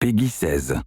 Peggy 16.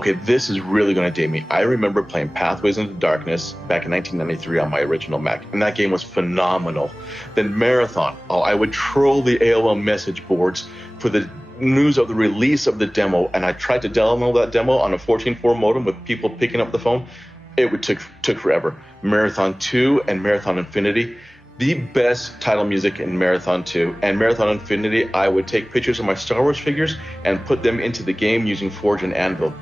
Okay, this is really going to date me. I remember playing Pathways into Darkness back in 1993 on my original Mac, and that game was phenomenal. Then Marathon. Oh, I would troll the AOL message boards for the news of the release of the demo, and I tried to download that demo on a 14.4 modem with people picking up the phone. It took forever. Marathon 2 and Marathon Infinity. The best title music in Marathon 2 and Marathon Infinity. I would take pictures of my Star Wars figures and put them into the game using Forge and Anvil.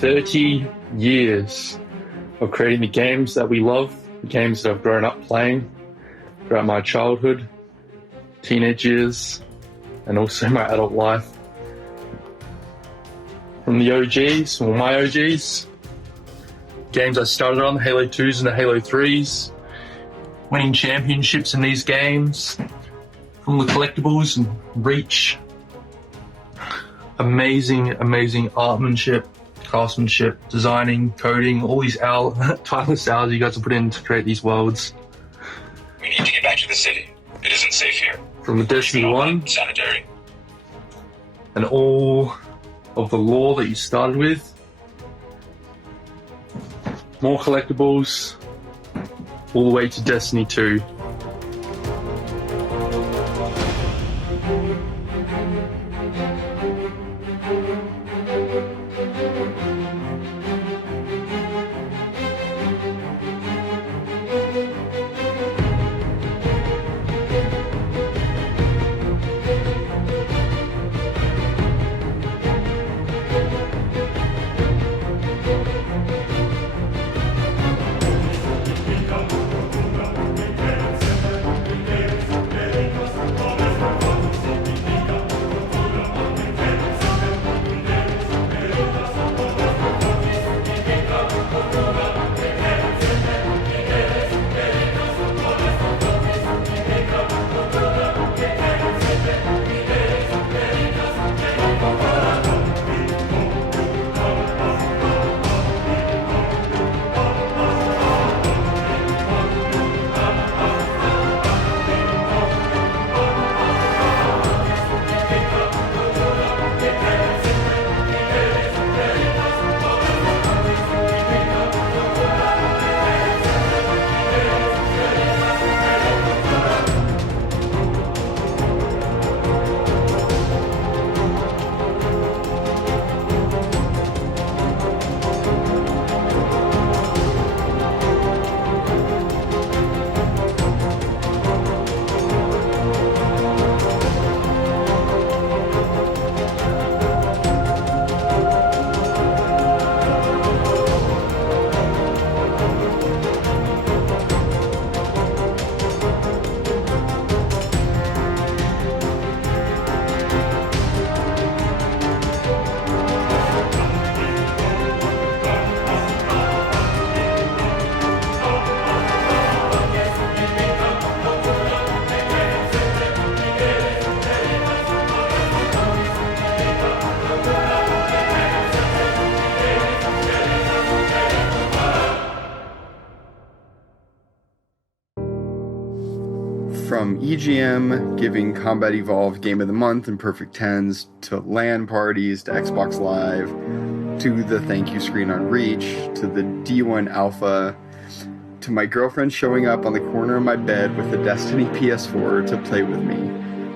"30 years of creating the games that we love, the games that I've grown up playing throughout my childhood, teenage years, and also my adult life. From the OGs, or my OGs, games I started on, the Halo 2s and the Halo 3s, winning championships in these games, from the collectibles and Reach. Amazing artmanship, craftsmanship, designing, coding, all these tireless hours you guys have put in to create these worlds. We need to get back to the city. It isn't safe here. From the Destiny 1 sanitary, and all of the lore that you started with, more collectibles, all the way to Destiny 2. EGM, giving Combat Evolved Game of the Month and Perfect Tens, to LAN parties, to Xbox Live, to the thank you screen on Reach, to the D1 Alpha, to my girlfriend showing up on the corner of my bed with the Destiny PS4 to play with me,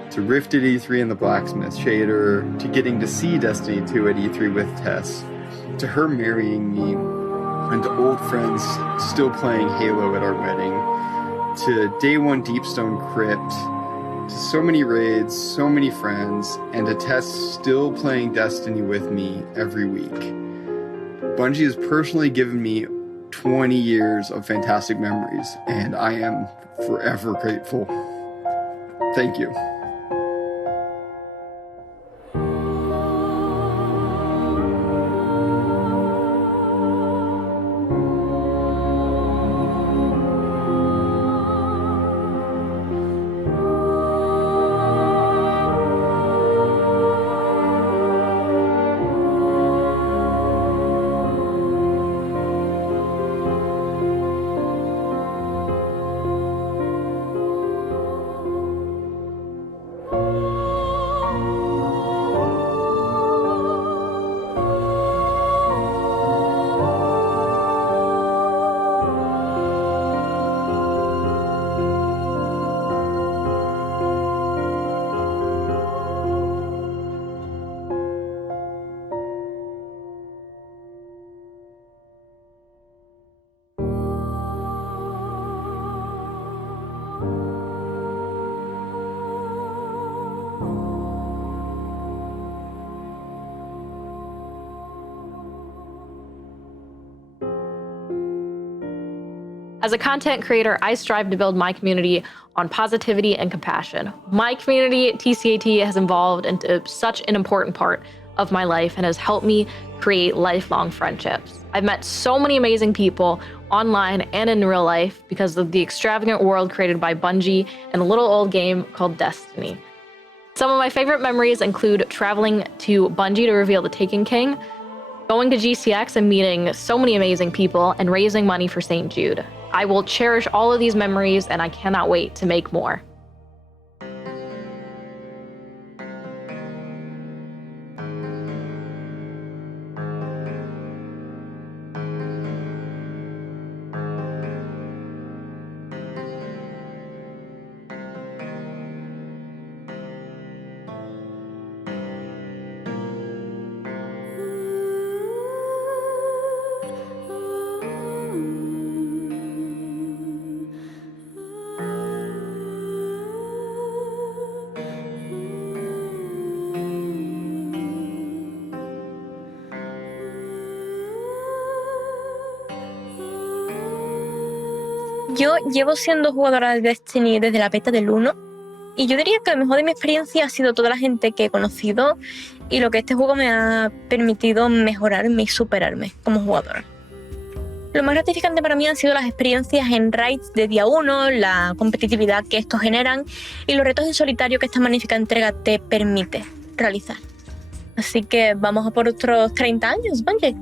to Rift at E3 and the Blacksmith Shader, to getting to see Destiny 2 at E3 with Tess, to her marrying me, and to old friends still playing Halo at our wedding, to Day 1 Deepstone Crypt, to so many raids, so many friends, and to Tess still playing Destiny with me every week. Bungie has personally given me 20 years of fantastic memories, and I am forever grateful. Thank you. As a content creator, I strive to build my community on positivity and compassion. My community, TCAT, has evolved into such an important part of my life and has helped me create lifelong friendships. I've met so many amazing people online and in real life because of the extravagant world created by Bungie and a little old game called Destiny. Some of my favorite memories include traveling to Bungie to reveal the Taken King, going to GCX and meeting so many amazing people, and raising money for St. Jude. I will cherish all of these memories, and I cannot wait to make more. Yo llevo siendo jugadora de Destiny desde la beta del 1 y yo diría que lo mejor de mi experiencia ha sido toda la gente que he conocido y lo que este juego me ha permitido mejorarme y superarme como jugadora. Lo más gratificante para mí han sido las experiencias en raids de día 1, la competitividad que estos generan y los retos en solitario que esta magnífica entrega te permite realizar. Así que vamos a por otros 30 años, Bungie.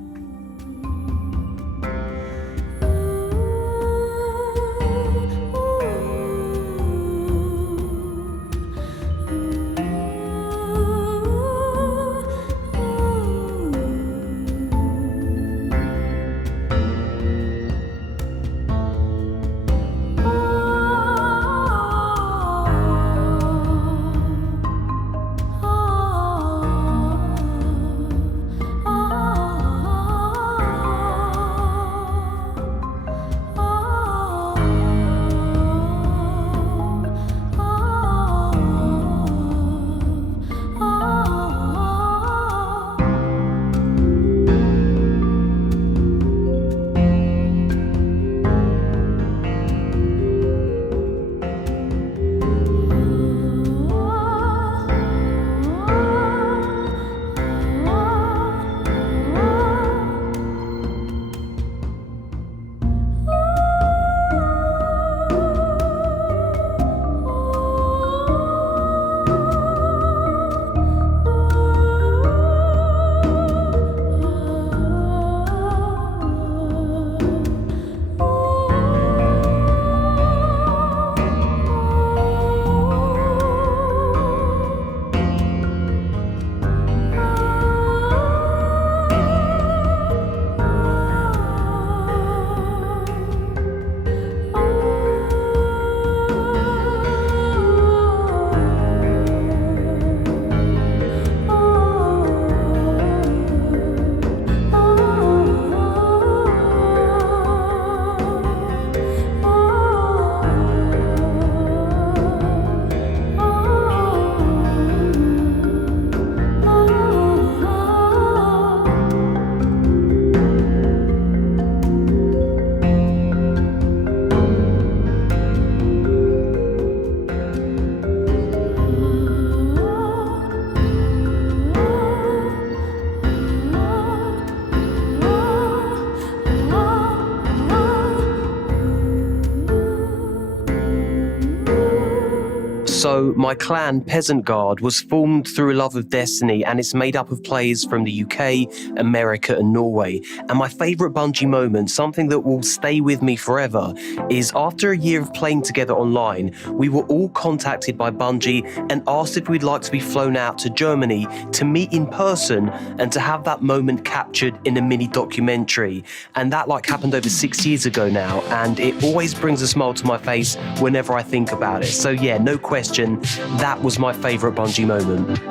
So my clan, Peasant Guard, was formed through a love of Destiny, and it's made up of players from the UK, America and Norway. And my favourite Bungie moment, something that will stay with me forever, is after a year of playing together online, we were all contacted by Bungie and asked if we'd like to be flown out to Germany to meet in person and to have that moment captured in a mini documentary. And that happened over 6 years ago now, and it always brings a smile to my face whenever I think about it. So yeah, no question, that was my favourite Bungie moment.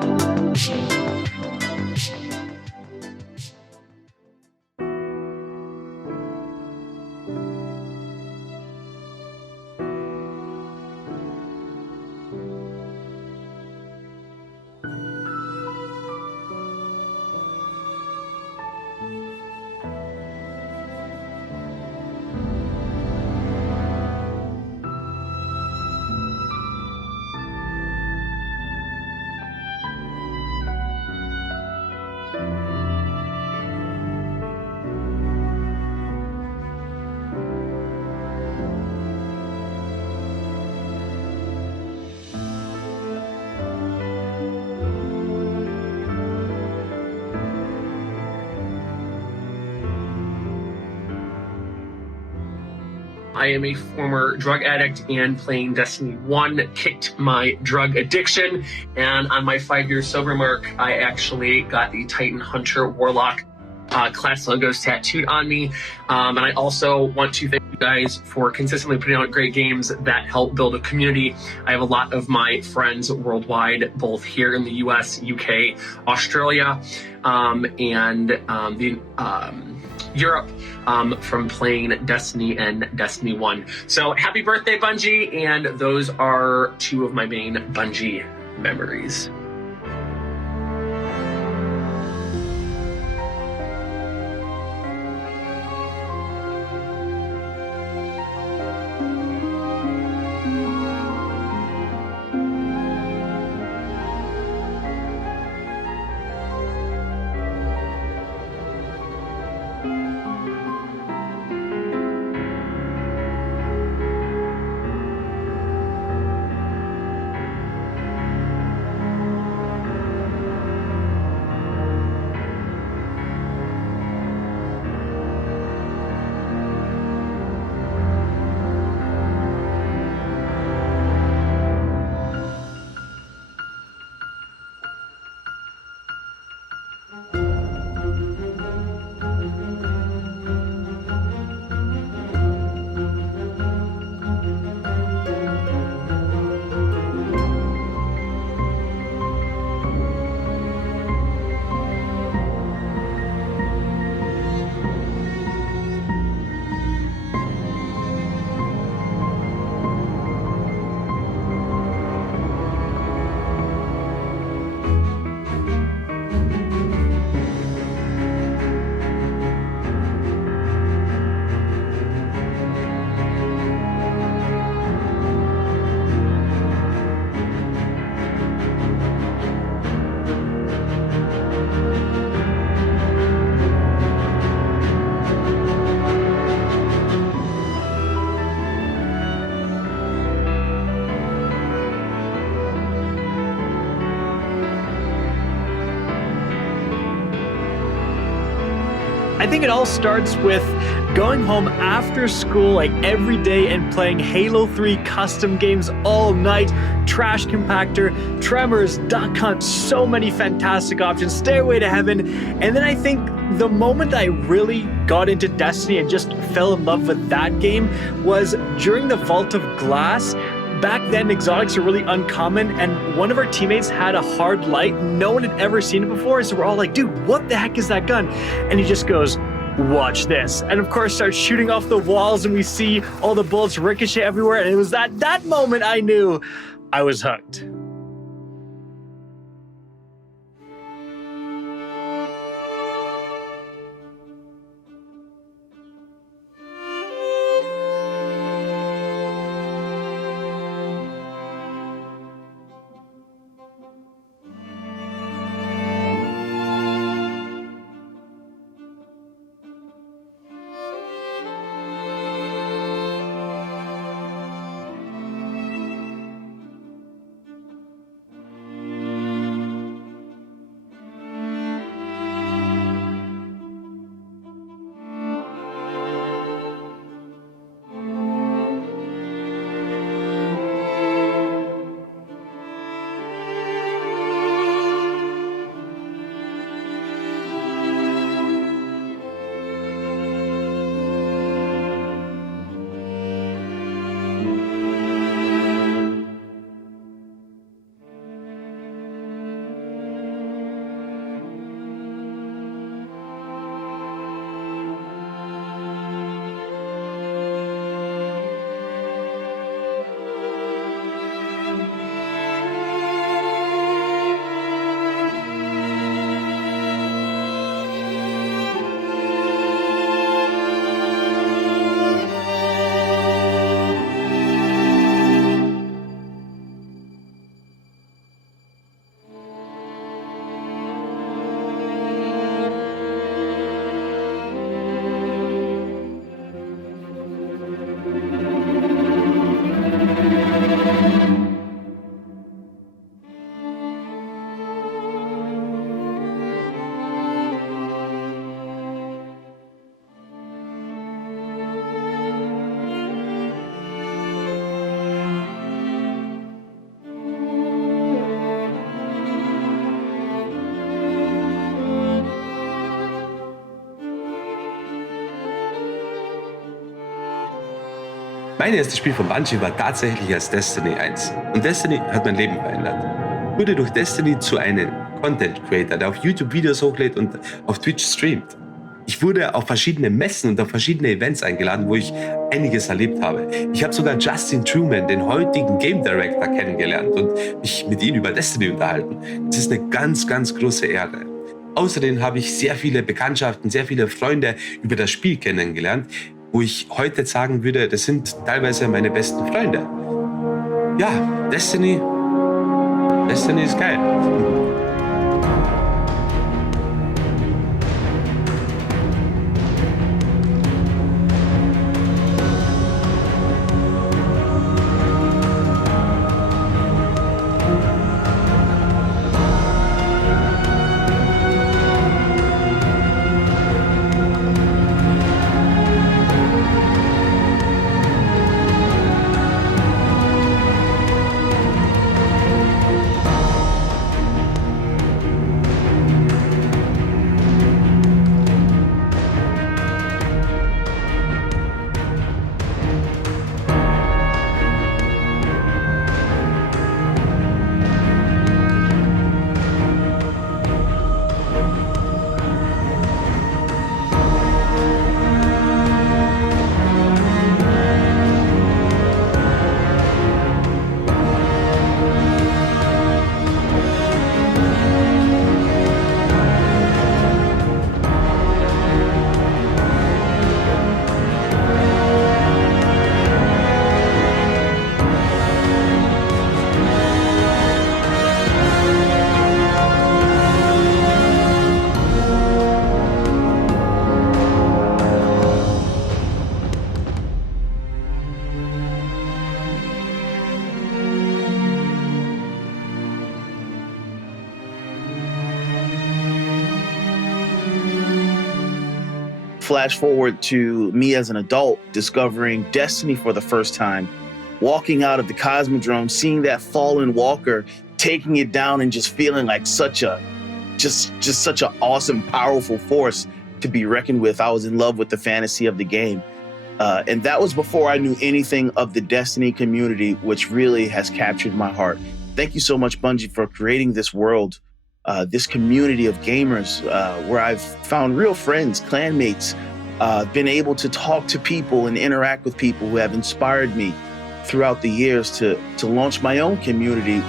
I am a former drug addict, and playing Destiny 1 kicked my drug addiction. And on my 5-year sober mark, I actually got the Titan Hunter Warlock class logos tattooed on me. And I also want to thank you guys for consistently putting out great games that help build a community. I have a lot of my friends worldwide, both here in the US, UK, Australia, and Europe, from playing Destiny and Destiny 1. So happy birthday, Bungie, and those are two of my main Bungie memories. I think it all starts with going home after school every day and playing Halo 3 custom games all night, Trash Compactor, Tremors, Duck Hunt, so many fantastic options, Stairway to Heaven. And then I think the moment I really got into Destiny and just fell in love with that game was during the Vault of Glass. Back then, exotics are really uncommon, and one of our teammates had a hard light. No one had ever seen it before, so we're all like, dude, what the heck is that gun? And he just goes, watch this. And of course, starts shooting off the walls, and we see all the bullets ricochet everywhere, and it was that moment I knew I was hooked. Mein erstes Spiel von Bungie war tatsächlich als Destiny 1. Und Destiny hat mein Leben verändert. Ich wurde durch Destiny zu einem Content Creator, der auf YouTube Videos hochlädt und auf Twitch streamt. Ich wurde auf verschiedene Messen und auf verschiedene Events eingeladen, wo ich einiges erlebt habe. Ich habe sogar Justin Truman, den heutigen Game Director, kennengelernt und mich mit ihm über Destiny unterhalten. Das ist eine ganz, ganz große Ehre. Außerdem habe ich sehr viele Bekanntschaften, sehr viele Freunde über das Spiel kennengelernt, wo ich heute sagen würde, das sind teilweise meine besten Freunde. Ja, Destiny ist geil. Flash forward to me as an adult discovering Destiny for the first time, walking out of the Cosmodrome, seeing that fallen walker, taking it down and just feeling like such an awesome, powerful force to be reckoned with. I was in love with the fantasy of the game. And that was before I knew anything of the Destiny community, which really has captured my heart. Thank you so much, Bungie, for creating this world, this community of gamers where I've found real friends, clanmates, been able to talk to people and interact with people who have inspired me throughout the years to launch my own community.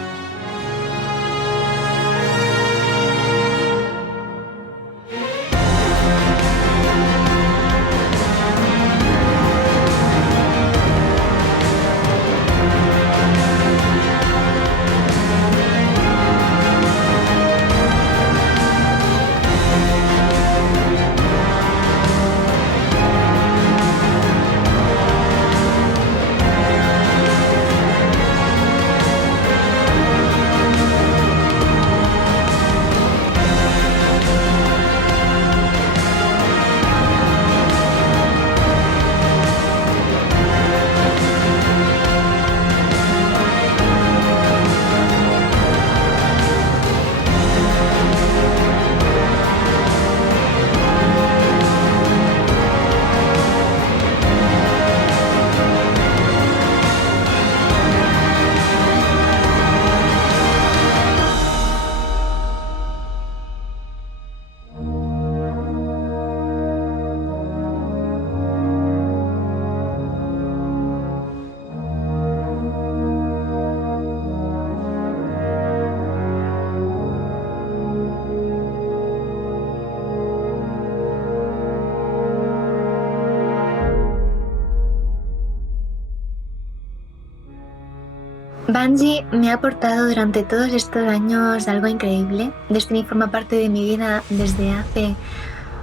Bungie me ha aportado durante todos estos años algo increíble. Destiny forma parte de mi vida desde hace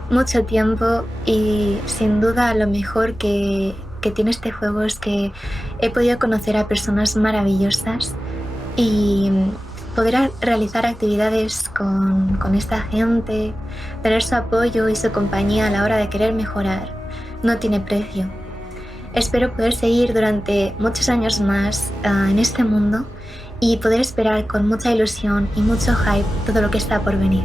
mucho tiempo y sin duda lo mejor que tiene este juego es que he podido conocer a personas maravillosas y poder realizar actividades con esta gente, tener su apoyo y su compañía a la hora de querer mejorar, no tiene precio. Espero poder seguir durante muchos años más en este mundo y poder esperar con mucha ilusión y mucho hype todo lo que está por venir.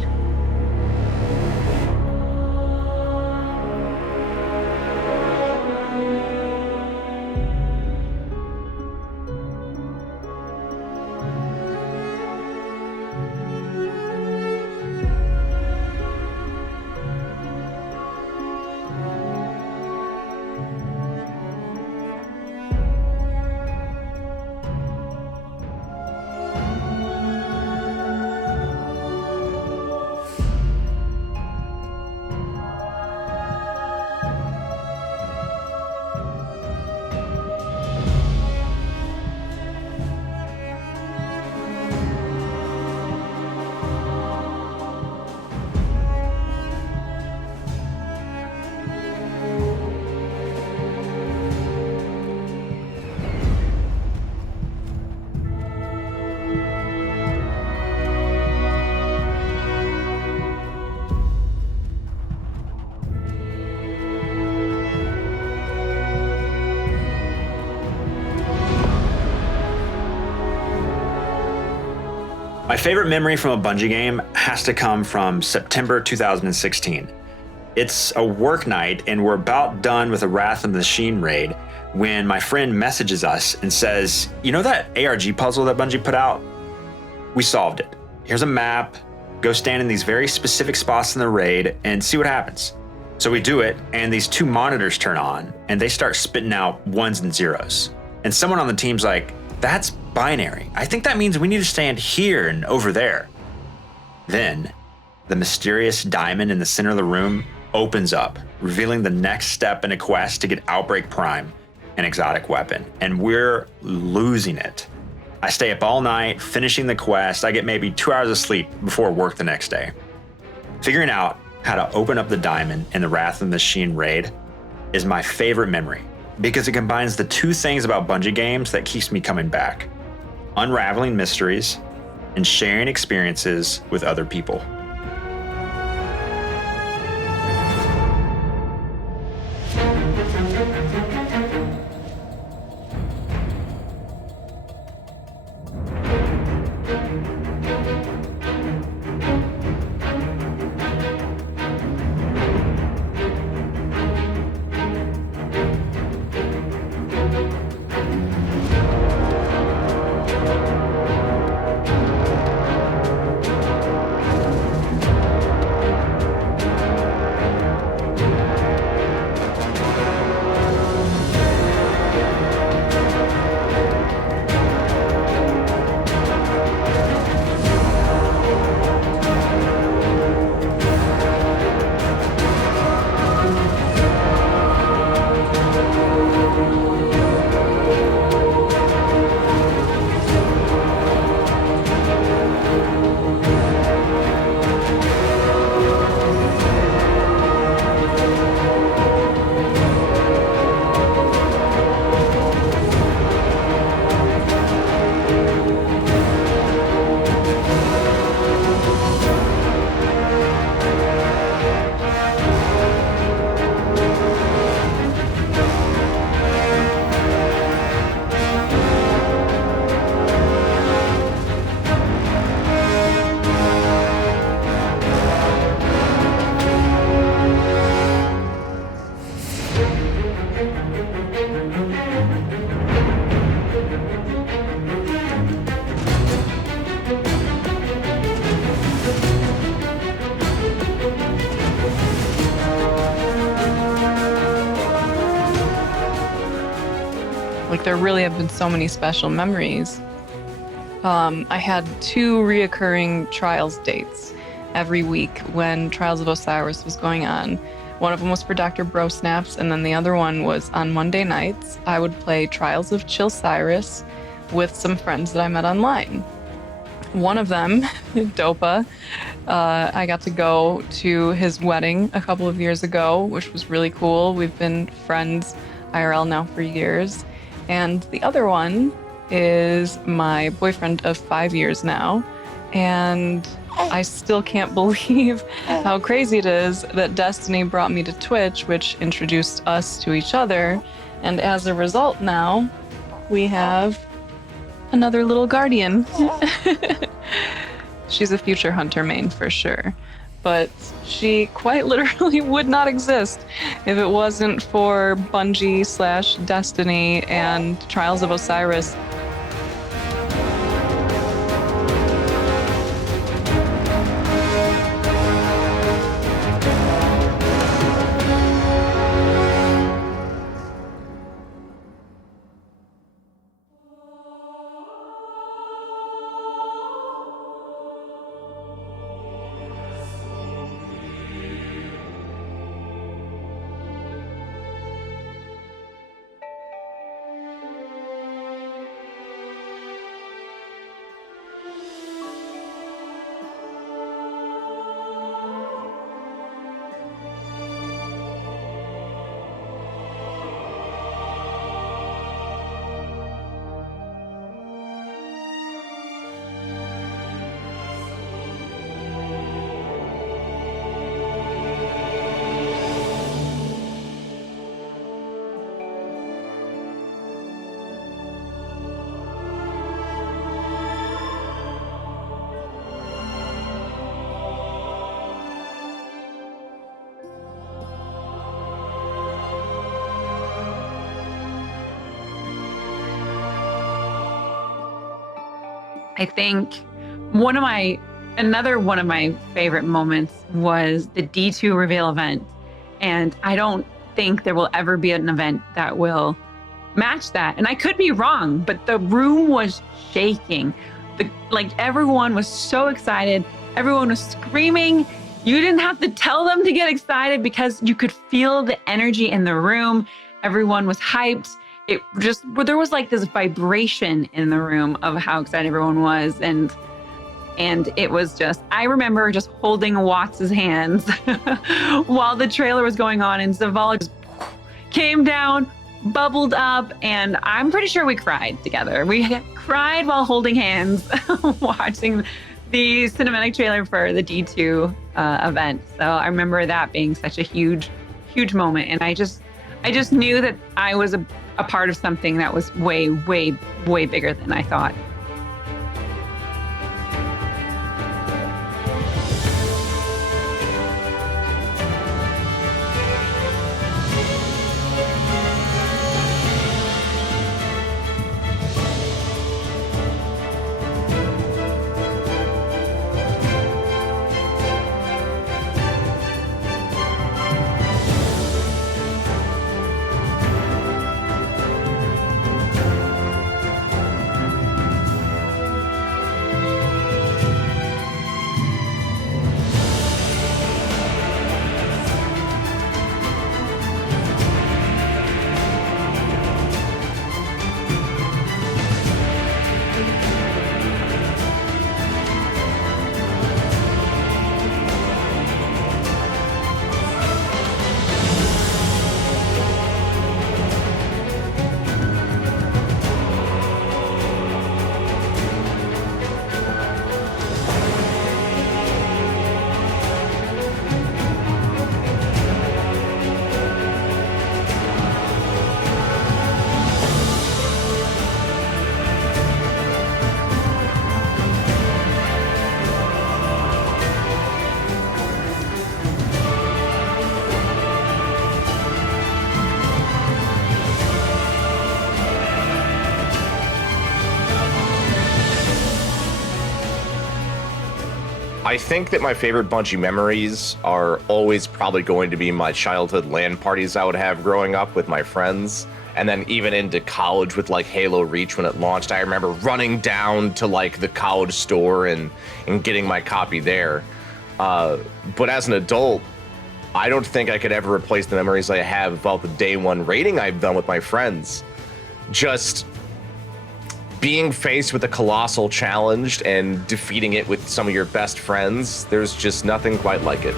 favorite memory from a Bungie game has to come from September 2016. It's a work night and we're about done with a Wrath of the Machine raid when my friend messages us and says, you know that ARG puzzle that Bungie put out? We solved it. Here's a map. Go stand in these very specific spots in the raid and see what happens. So we do it, and these two monitors turn on, and they start spitting out ones and zeros. And someone on the team's like, that's binary. I think that means we need to stand here and over there. Then, the mysterious diamond in the center of the room opens up, revealing the next step in a quest to get Outbreak Prime, an exotic weapon, and we're losing it. I stay up all night, finishing the quest. I get maybe 2 hours of sleep before work the next day. Figuring out how to open up the diamond in the Wrath of the Machine raid is my favorite memory because it combines the two things about Bungie games that keeps me coming back: unraveling mysteries and sharing experiences with other people. Like, there really have been so many special memories. I had 2 reoccurring Trials dates every week when Trials of Osiris was going on. One of them was for Dr. Bro Snaps, and then the other one was on Monday nights. I would play Trials of Chilcyrus with some friends that I met online. One of them, Dopa, I got to go to his wedding a couple of years ago, which was really cool. We've been friends IRL now for years. And the other one is my boyfriend of 5 years now. And I still can't believe how crazy it is that Destiny brought me to Twitch, which introduced us to each other. And as a result now, we have another little guardian. She's a future hunter main for sure. But she quite literally would not exist if it wasn't for Bungie / Destiny and Trials of Osiris. I think another one of my favorite moments was the D2 reveal event. And I don't think there will ever be an event that will match that. And I could be wrong, but the room was shaking. Everyone was so excited. Everyone was screaming. You didn't have to tell them to get excited because you could feel the energy in the room. Everyone was hyped. There was like this vibration in the room of how excited everyone was. And it was I remember just holding Watts' hands while the trailer was going on, and Zavala just came down, bubbled up, and I'm pretty sure we cried together. We cried while holding hands, watching the cinematic trailer for the D2 event. So I remember that being such a huge, huge moment. And I just knew that I was a part of something that was way, way, way bigger than I thought. I think that my favorite Bungie memories are always probably going to be my childhood LAN parties I would have growing up with my friends. And then even into college with like Halo Reach when it launched, I remember running down to like the college store and getting my copy there. But as an adult, I don't think I could ever replace the memories I have about the day one raiding I've done with my friends. Just being faced with a colossal challenge and defeating it with some of your best friends, there's just nothing quite like it.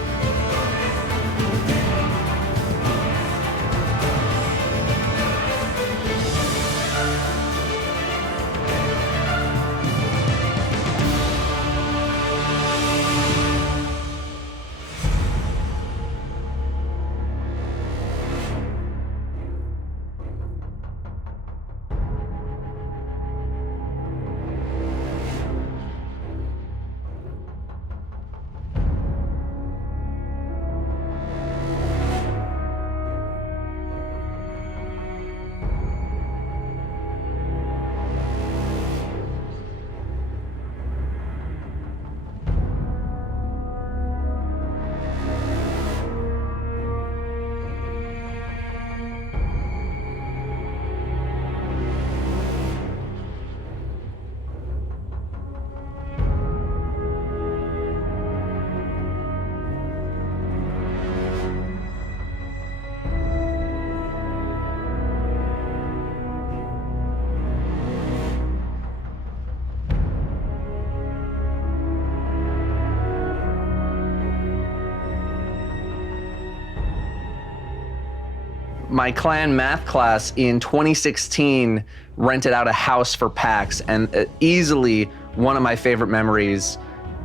My clan math class in 2016 rented out a house for PAX, and easily one of my favorite memories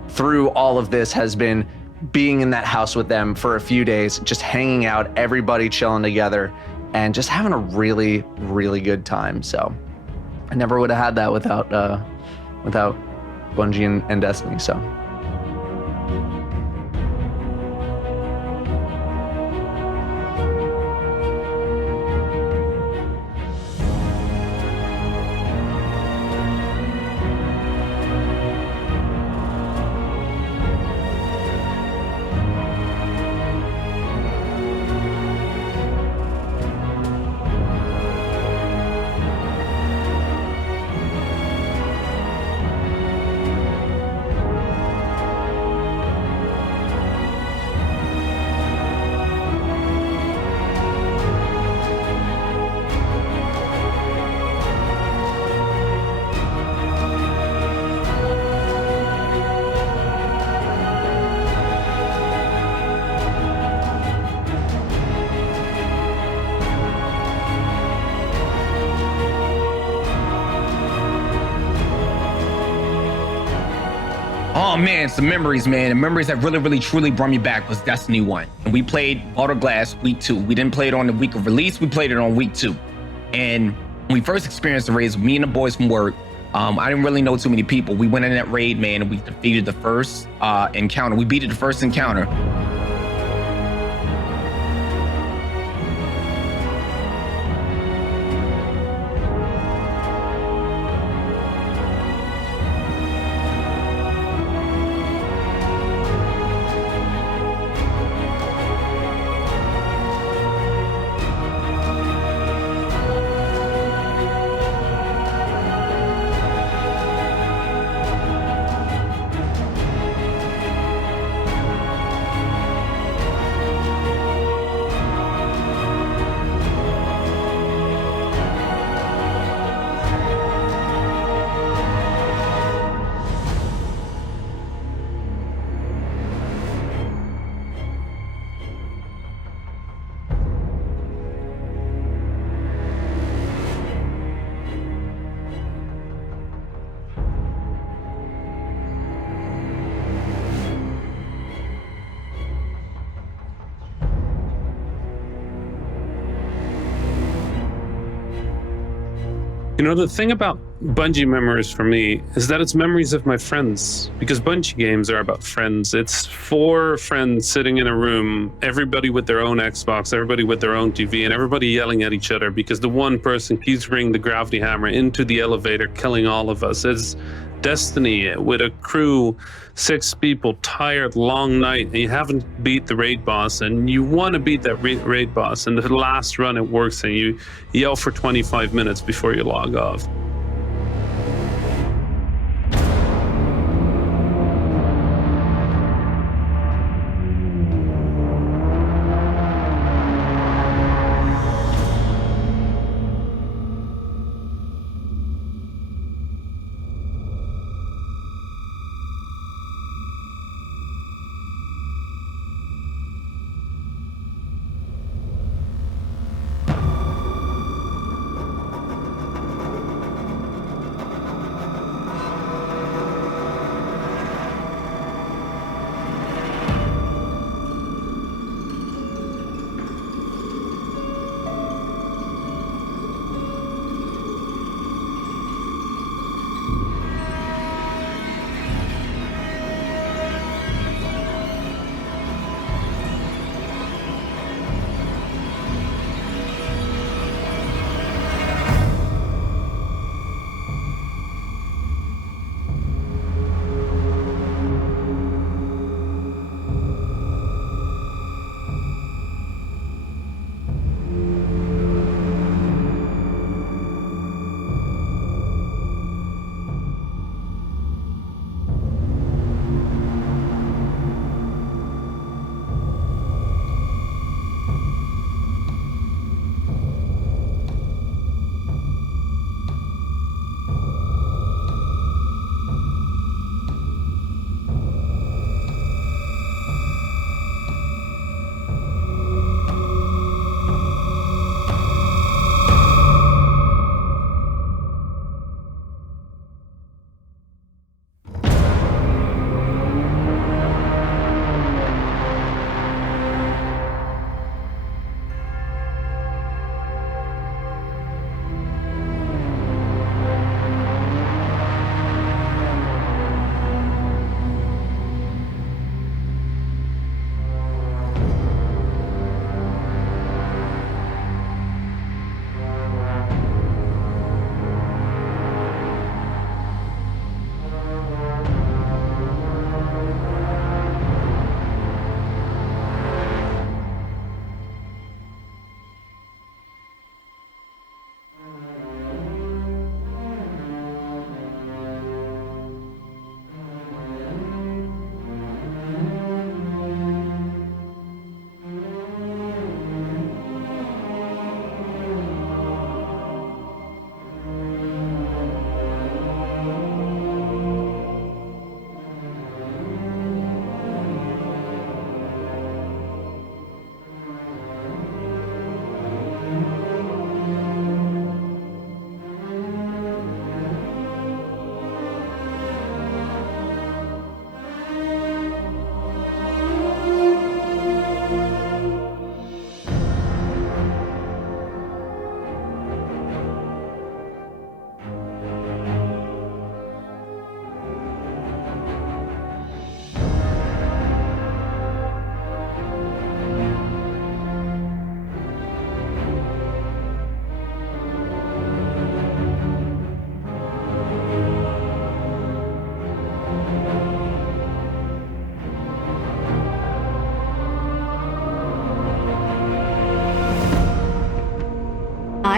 through all of this has been being in that house with them for a few days, just hanging out, everybody chilling together, and just having a really, really good time. So I never would have had that without Bungie and Destiny. So. man, some memories, man. The memories that really, truly brought me back was Destiny 1. And we played Baldur's Glass week 2. We didn't play it on the week of release, we played it on week 2. And when we first experienced the raids, me and the boys from work, I didn't really know too many people. We went in that raid, man, and we defeated the first encounter. We beat the first encounter. You know, the thing about Bungie memories for me is that it's memories of my friends, because Bungie games are about friends. It's 4 friends sitting in a room, everybody with their own Xbox, everybody with their own TV, and everybody yelling at each other because the one person keeps bringing the gravity hammer into the elevator, killing all of us. It's Destiny with a crew, 6 people, tired, long night, and you haven't beat the raid boss, and you want to beat that raid boss, and the last run it works, and you yell for 25 minutes before you log off.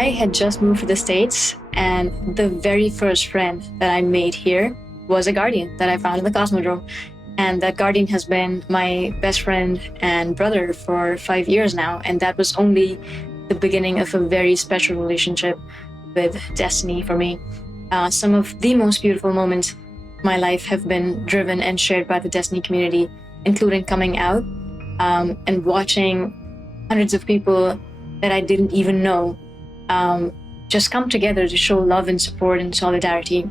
I had just moved to the States, and the very first friend that I made here was a guardian that I found in the Cosmodrome. And that guardian has been my best friend and brother for 5 years now. And that was only the beginning of a very special relationship with Destiny for me. Some of the most beautiful moments of my life have been driven and shared by the Destiny community, including coming out and watching hundreds of people that I didn't even know just come together to show love and support and solidarity.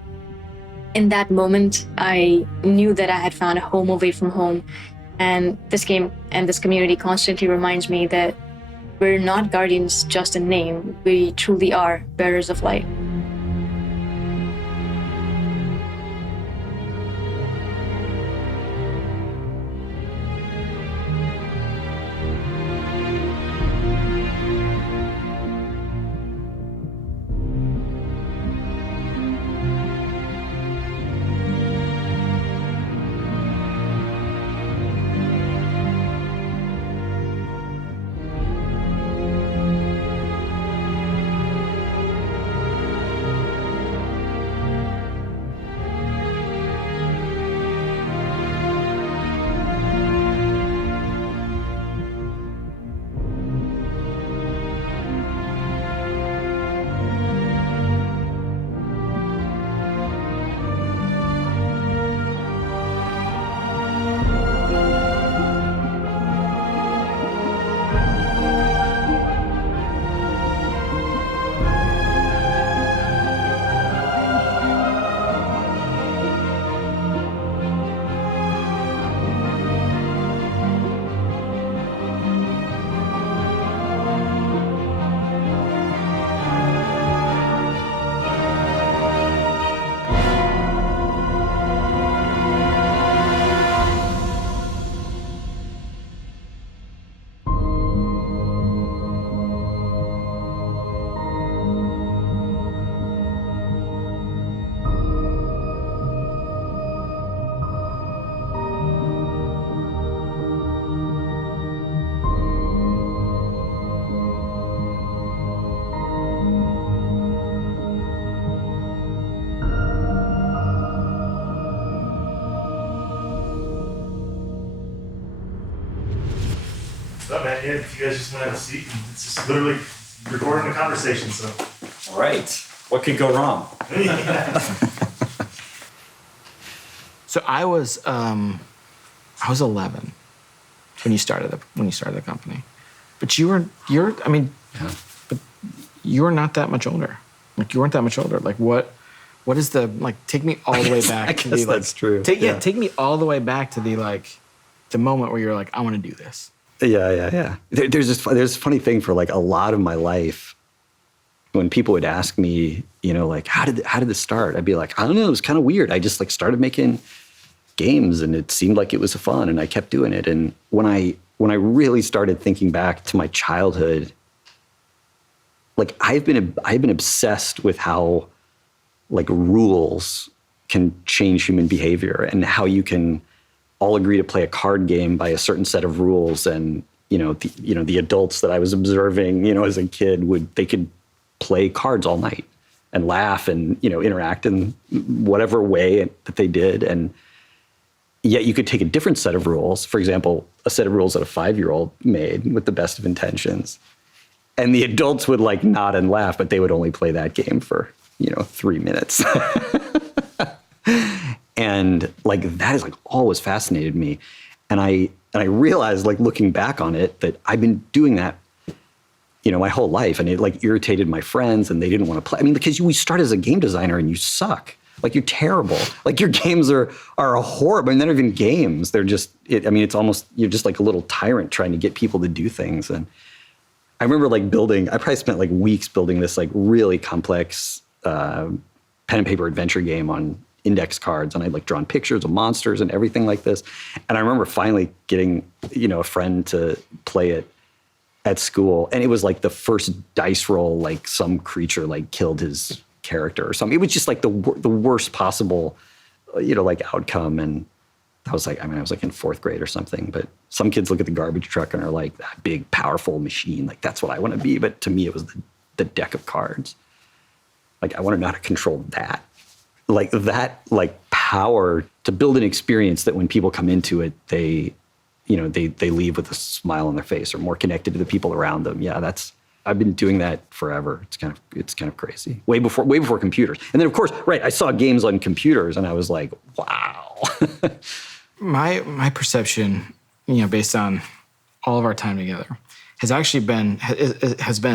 In that moment, I knew that I had found a home away from home. And this game and this community constantly reminds me that we're not guardians just in name. We truly are bearers of light. What's up, man? Yeah, if you guys just want to have a seat, it's just literally recording a conversation, so. All right. What could go wrong? So I was 11 when you started the company, but you're not that much older. Like you weren't that much older. Like what is the take me all the way back I to guess the that's true. Take me all the way back to the moment where you're like, I want to do this. Yeah. There's a funny thing for like a lot of my life. When people would ask me, how did this start? I'd be like, I don't know. It was kind of weird. I just started making games, and it seemed like it was fun, and I kept doing it. And when I really started thinking back to my childhood, I've been obsessed with how rules can change human behavior, and how you can all agree to play a card game by a certain set of rules. And the adults that I was observing, as a kid they could play cards all night and laugh and interact in whatever way that they did. And yet you could take a different set of rules, for example, a set of rules that a 5-year-old made with the best of intentions, and the adults would nod and laugh, but they would only play that game for 3 minutes. And that has always fascinated me. And I realized looking back on it that I've been doing that my whole life, and it irritated my friends, and they didn't want to play. I mean, because we start as a game designer and you suck. You're terrible. Your games are horrible. I mean, they're not even games. They're just, it's almost, you're just a little tyrant trying to get people to do things. And I remember building, I probably spent weeks building this really complex pen and paper adventure game on index cards, and I'd drawn pictures of monsters and everything like this. And I remember finally getting, a friend to play it at school, and it was the first dice roll, some creature killed his character or something. It was just the worst possible, outcome. And I was I was in 4th grade or something, but some kids look at the garbage truck and are that big, powerful machine. That's what I want to be. But to me, it was the the deck of cards. Like, I want to know how to control that. Like power to build an experience that when people come into it, they leave with a smile on their face or more connected to the people around them. Yeah, I've been doing that forever. It's kind of crazy. Way before computers. And then of course, right, I saw games on computers and I was like, wow. My perception, based on all of our time together, has actually been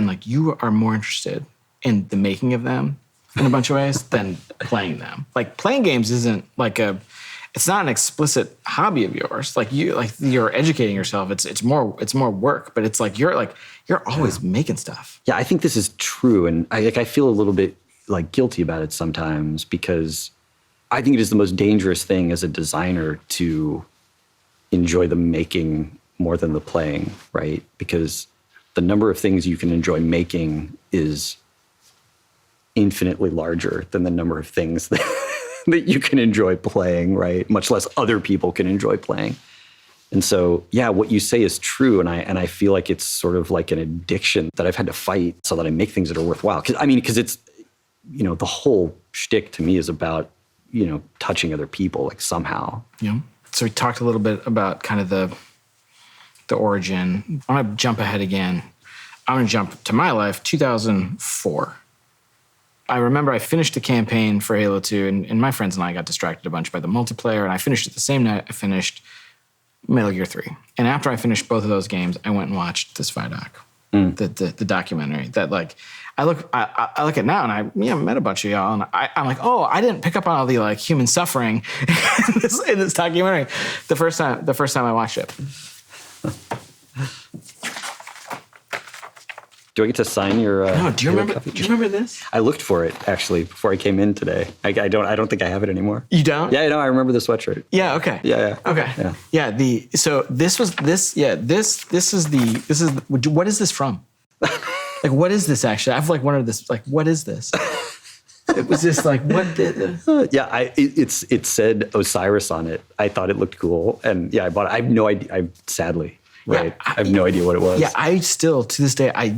like, you are more interested in the making of them in a bunch of ways than playing them. Like, playing games isn't like it's not an explicit hobby of yours. Like, you're educating yourself. It's more work, but it's like you're always making stuff. Yeah, I think this is true, and I feel a little bit like guilty about it sometimes, because I think it is the most dangerous thing as a designer to enjoy the making more than the playing, right? Because the number of things you can enjoy making is infinitely larger than the number of things that you can enjoy playing, right? Much less other people can enjoy playing. And so, yeah, what you say is true, and I feel like it's sort of like an addiction that I've had to fight so that I make things that are worthwhile. Because it's, the whole shtick to me is about, touching other people, like, somehow. Yeah. So we talked a little bit about kind of the origin. I'm going to jump ahead again. I'm going to jump to my life, 2004. I remember I finished the campaign for Halo 2, and my friends and I got distracted a bunch by the multiplayer, and I finished it the same night I finished Metal Gear 3. And after I finished both of those games, I went and watched this Vidoc, the documentary that, like, I look at now, and I met a bunch of y'all, and I'm like, oh, I didn't pick up on all the, like, human suffering in this documentary the first time I watched it. Do I get to sign your? No. Do you remember this? I looked for it actually before I came in today. I don't think I have it anymore. You don't? Yeah, I remember the sweatshirt. Yeah. Okay. Yeah. Okay. Yeah. What is this from? Like, what is this actually? I've like wondered this. Like, what is this? It was just like, what? It said Osiris on it. I thought it looked cool, and yeah, I bought it. I have no idea. Sadly. Right. Yeah, I have no idea what it was. Yeah, I still, to this day, I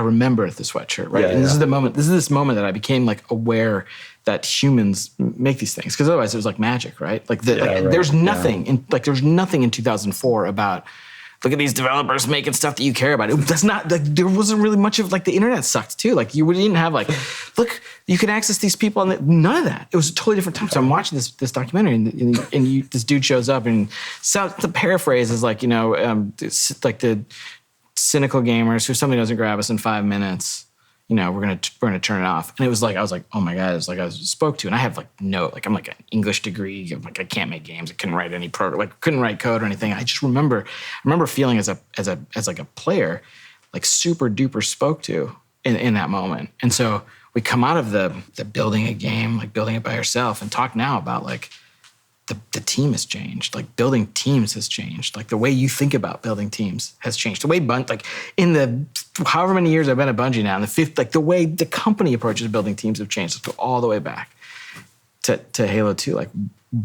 remember the sweatshirt, right? Yeah, and this is this moment that I became, like, aware that humans make these things. Because otherwise it was like magic, right? Like, there's nothing in 2004 about, look at these developers making stuff that you care about. That's not, like, there wasn't really much of, like, the internet sucked too. Like, you didn't have, like, look, you can access these people, and none of that. It was a totally different time. So I'm watching this documentary, and this dude shows up, and the paraphrase is like, like the cynical gamers who something doesn't grab us in 5 minutes, we're gonna turn it off. And it was like, I was like, oh my God, it was like I was spoke to. And I have I'm like an English degree. Like, I can't make games. I couldn't write any couldn't write code or anything. I just remember feeling as like a player, like, super duper spoke to in that moment. And so we come out of the building a game, like building it by yourself, and talk now about, like, the team has changed. Like, building teams has changed. Like, the way you think about building teams has changed. The way in the however many years I've been at Bungie now, in the fifth, like, the way the company approaches building teams have changed. Let's go all the way back to Halo 2, like,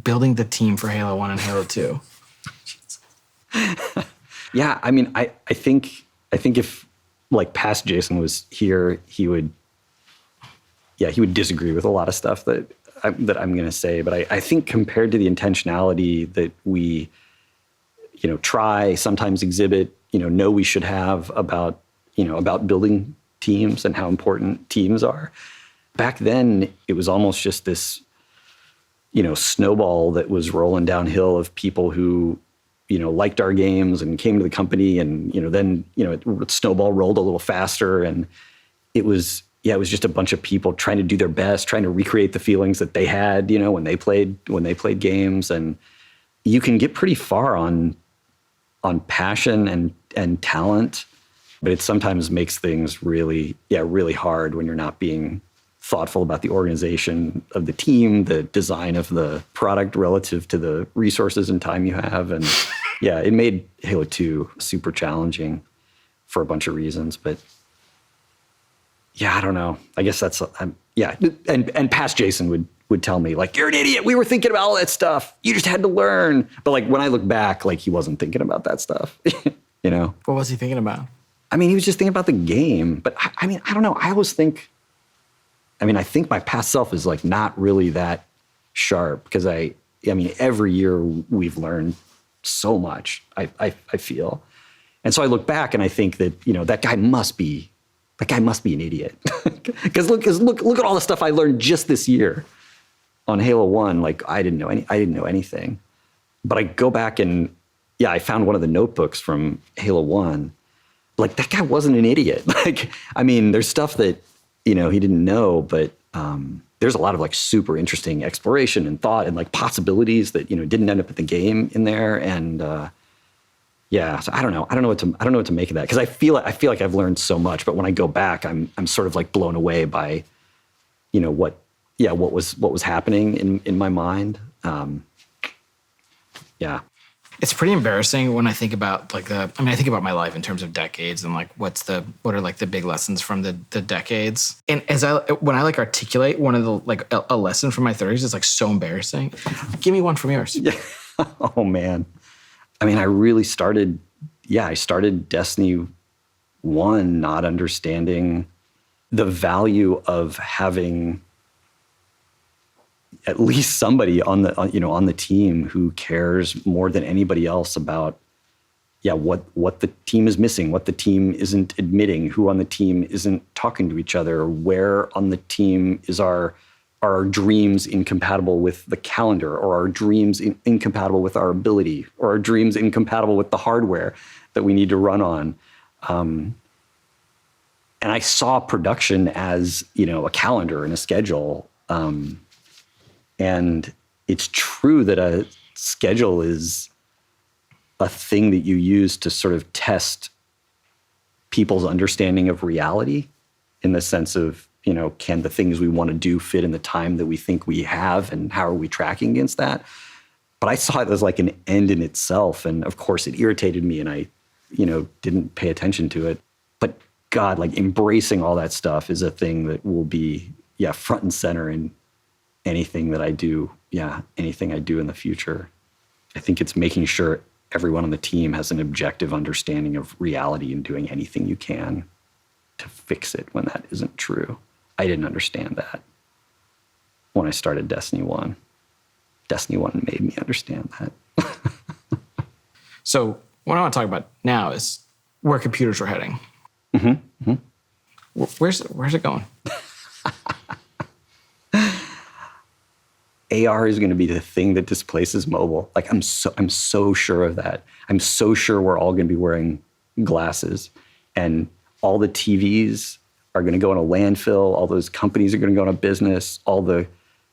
building the team for Halo 1 and Halo 2. Yeah, I think if, like, past Jason was here, he would disagree with a lot of stuff that I'm going to say, but I think compared to the intentionality that we, try, sometimes exhibit, know we should have about building teams and how important teams are. Back then, it was almost just this, snowball that was rolling downhill of people who, liked our games and came to the company, and, then, it snowball rolled a little faster, and it was just a bunch of people trying to do their best, trying to recreate the feelings that they had, when they played games. And you can get pretty far on passion and talent, but it sometimes makes things really hard when you're not being thoughtful about the organization of the team, the design of the product relative to the resources and time you have. And yeah, it made Halo 2 super challenging for a bunch of reasons, but yeah, I don't know. I guess that's, and past Jason would tell me, like, you're an idiot. We were thinking about all that stuff. You just had to learn. But, like, when I look back, like, he wasn't thinking about that stuff, What was he thinking about? I mean, he was just thinking about the game. But I mean, I don't know. I always think, I think my past self is like not really that sharp because I mean, every year we've learned so much, I feel. And so I look back and I think that, that guy must be an idiot. Because look at all the stuff I learned just this year on Halo 1. Like I didn't know anything. But I go back and I found one of the notebooks from Halo 1. Like that guy wasn't an idiot. Like, I mean, there's stuff that, he didn't know, but there's a lot of like super interesting exploration and thought and like possibilities that, didn't end up at the game in there. And so I don't know. I don't know what to make of that. Because I feel like I've learned so much, but when I go back, I'm sort of like blown away by, what was happening in my mind. It's pretty embarrassing when I think about I think about my life in terms of decades and like what are like the big lessons from the decades. And when I like articulate one of the like a lesson from my 30s, it's like so embarrassing. Give me one from yours. Yeah. Oh man. I mean, I started Destiny 1 not understanding the value of having at least somebody on the team who cares more than anybody else about, what the team is missing, what the team isn't admitting, who on the team isn't talking to each other, where on the team are our dreams incompatible with the calendar, or our dreams incompatible with our ability, or our dreams incompatible with the hardware that we need to run on. And I saw production as, a calendar and a schedule. And it's true that a schedule is a thing that you use to sort of test people's understanding of reality in the sense of, can the things we want to do fit in the time that we think we have, and how are we tracking against that? But I saw it as like an end in itself. And of course it irritated me and I, didn't pay attention to it. But God, like embracing all that stuff is a thing that will be, front and center in anything that I do, anything I do in the future. I think it's making sure everyone on the team has an objective understanding of reality and doing anything you can to fix it when that isn't true. I didn't understand that when I started Destiny 1. Destiny 1 made me understand that. So what I want to talk about now is where computers are heading. Mm-hmm. Mm-hmm. Where's it going? AR is going to be the thing that displaces mobile. Like I'm so sure of that. I'm so sure we're all going to be wearing glasses, and all the TVs are going to go in a landfill. All those companies are going to go out of business. All the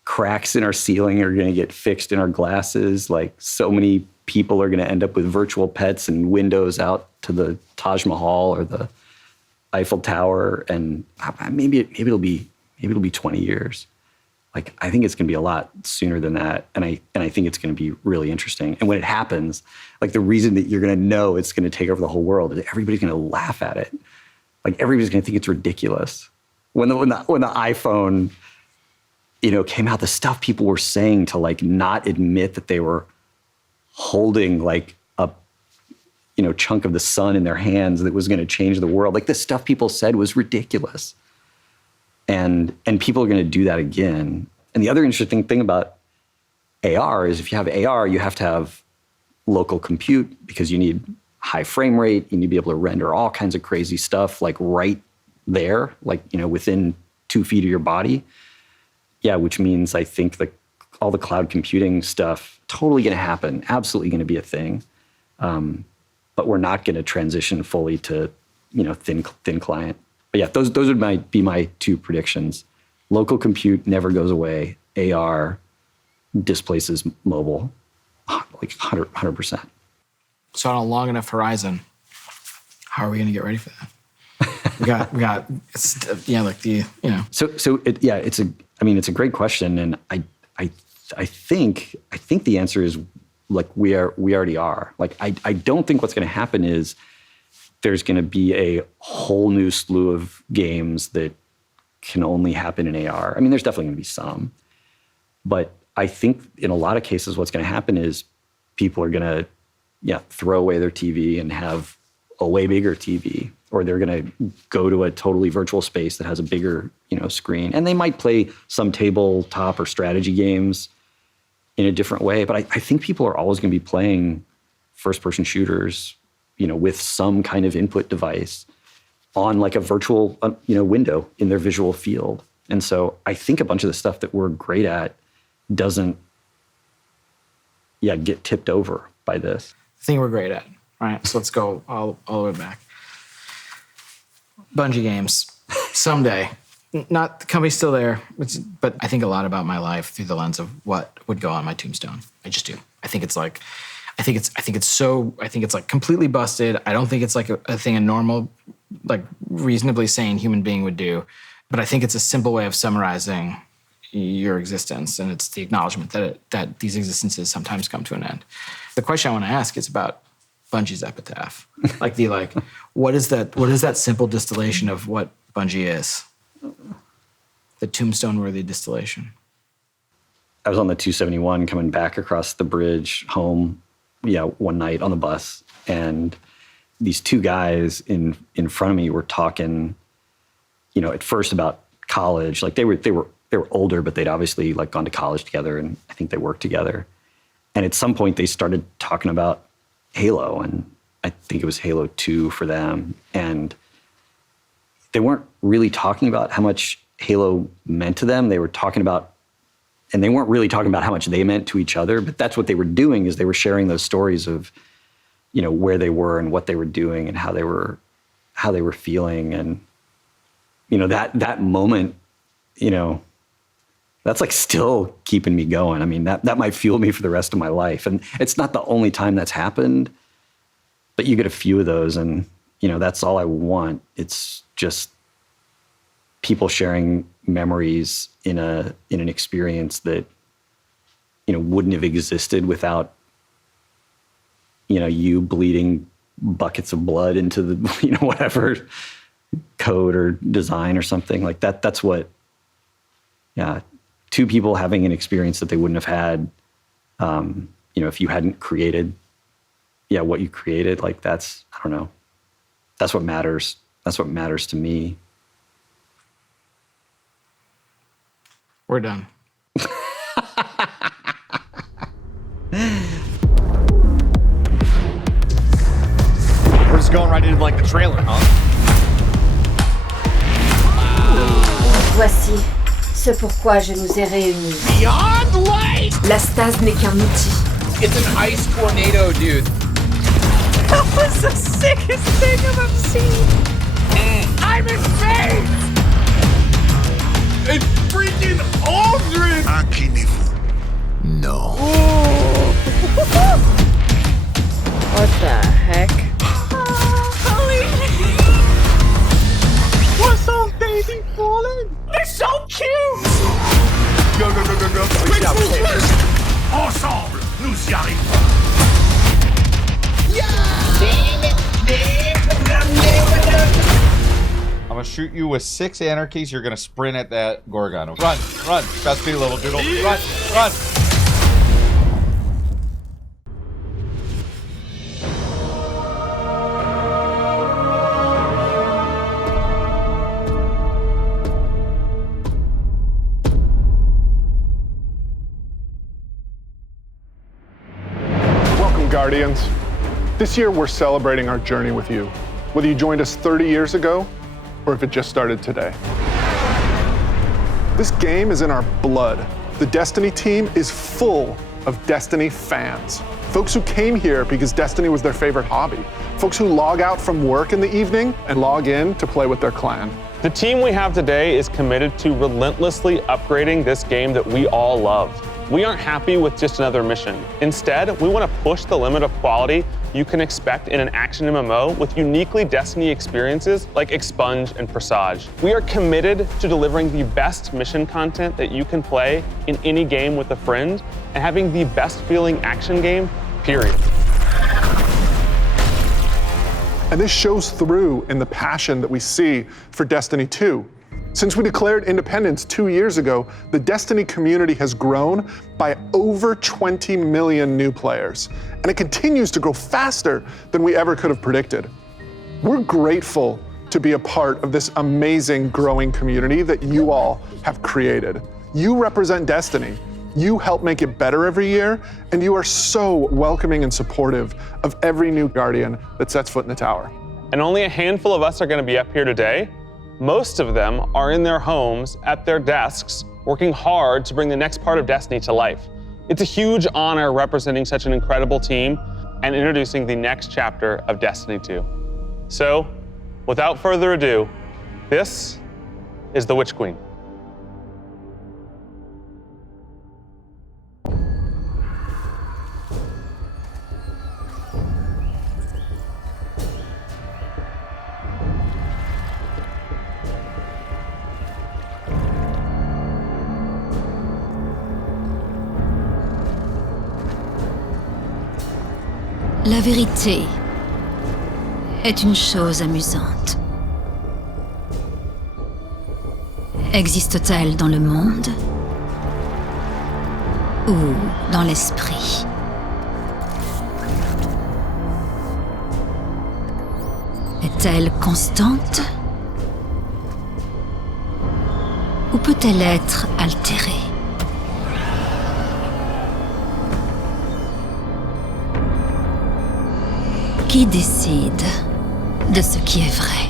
cracks in our ceiling are going to get fixed in our glasses. Like so many people are going to end up with virtual pets and windows out to the Taj Mahal or the Eiffel Tower. And maybe it'll be 20 years. Like, I think it's going to be a lot sooner than that. And I think it's going to be really interesting. And when it happens, like the reason that you're going to know it's going to take over the whole world is everybody's going to laugh at it. Like everybody's going to think it's ridiculous. When the iPhone, came out, the stuff people were saying to like not admit that they were holding like a, chunk of the sun in their hands that was going to change the world. Like the stuff people said was ridiculous. And people are going to do that again. And the other interesting thing about AR is if you have AR, you have to have local compute because you need high frame rate. You need to be able to render all kinds of crazy stuff like right there, like, within 2 feet of your body. Yeah, which means I think all the cloud computing stuff totally going to happen, absolutely going to be a thing. But we're not going to transition fully to, thin client. But yeah, those would be my 2 predictions. Local compute never goes away. AR displaces mobile, like 100%. So on a long enough horizon, how are we going to get ready for that? we got, it's a great question, and I think the answer is like we already are. Like I don't think what's going to happen is there's going to be a whole new slew of games that can only happen in AR. I mean, there's definitely going to be some. But I think in a lot of cases, what's going to happen is people are going to, throw away their TV and have a way bigger TV, or they're going to go to a totally virtual space that has a bigger, screen. And they might play some tabletop or strategy games in a different way. But I think people are always going to be playing first-person shooters, with some kind of input device on like a virtual, window in their visual field. And so I think a bunch of the stuff that we're great at doesn't, get tipped over by this. The thing we're great at, right? So let's go all the way back. Bungie games, someday. Not the company's still there, but I think a lot about my life through the lens of what would go on my tombstone. I just do. I think it's like completely busted. I don't think it's like a thing a normal, like reasonably sane human being would do. But I think it's a simple way of summarizing your existence, and it's the acknowledgement that these existences sometimes come to an end. The question I want to ask is about Bungie's epitaph. What is that simple distillation of what Bungie is? The tombstone-worthy distillation. I was on the 271 coming back across the bridge home, one night on the bus, and these two guys in front of me were talking, at first about college. Like they were older, but they'd obviously like gone to college together, and I think they worked together. And at some point they started talking about Halo, and I think it was Halo 2 for them. And they weren't really talking about how much Halo meant to them. They were talking about, and they weren't really talking about how much they meant to each other, but that's what they were doing, is they were sharing those stories of, where they were and what they were doing and how they were feeling. And, that moment, that's like still keeping me going. I mean, that might fuel me for the rest of my life. And it's not the only time that's happened, but you get a few of those, and, that's all I want. It's just people sharing memories in an experience that, wouldn't have existed without, you bleeding buckets of blood into the, whatever code or design or something like that. That's what, two people having an experience that they wouldn't have had, if you hadn't created, what you created. Like that's, I don't know. That's what matters. That's what matters to me. We're done. We're just going right into like the trailer, huh? Voici ce pourquoi je nous ai réunis. Beyond light! La stase n'est qu'un outil. It's an ice tornado, dude. That was the sickest thing I've ever seen. I'm in space! It's freaking Aldrin! Inclinez-vous. No. What the heck? What's up, baby falling? They're so cute! Go. Quick, move! Ensemble, nous y arrivons. I'm gonna shoot you with 6 anarchies. You're gonna sprint at that Gorgon. Run. Fast speed, little doodle. Run. Welcome, Guardians. This year, we're celebrating our journey with you, whether you joined us 30 years ago or if it just started today. This game is in our blood. The Destiny team is full of Destiny fans. Folks who came here because Destiny was their favorite hobby. Folks who log out from work in the evening and log in to play with their clan. The team we have today is committed to relentlessly upgrading this game that we all love. We aren't happy with just another mission. Instead, we want to push the limit of quality you can expect in an action MMO with uniquely Destiny experiences like Expunge and Presage. We are committed to delivering the best mission content that you can play in any game with a friend and having the best feeling action game, period. And this shows through in the passion that we see for Destiny 2. Since we declared independence 2 years ago, the Destiny community has grown by over 20 million new players, and it continues to grow faster than we ever could have predicted. We're grateful to be a part of this amazing growing community that you all have created. You represent Destiny. You help make it better every year, and you are so welcoming and supportive of every new Guardian that sets foot in the tower. And only a handful of us are going to be up here today. Most of them are in their homes, at their desks, working hard to bring the next part of Destiny to life. It's a huge honor representing such an incredible team and introducing the next chapter of Destiny 2. So, without further ado, this is the Witch Queen. La vérité est une chose amusante. Existe-t-elle dans le monde ou dans l'esprit? Est-elle constante ou peut-elle être altérée? Qui décide de ce qui est vrai?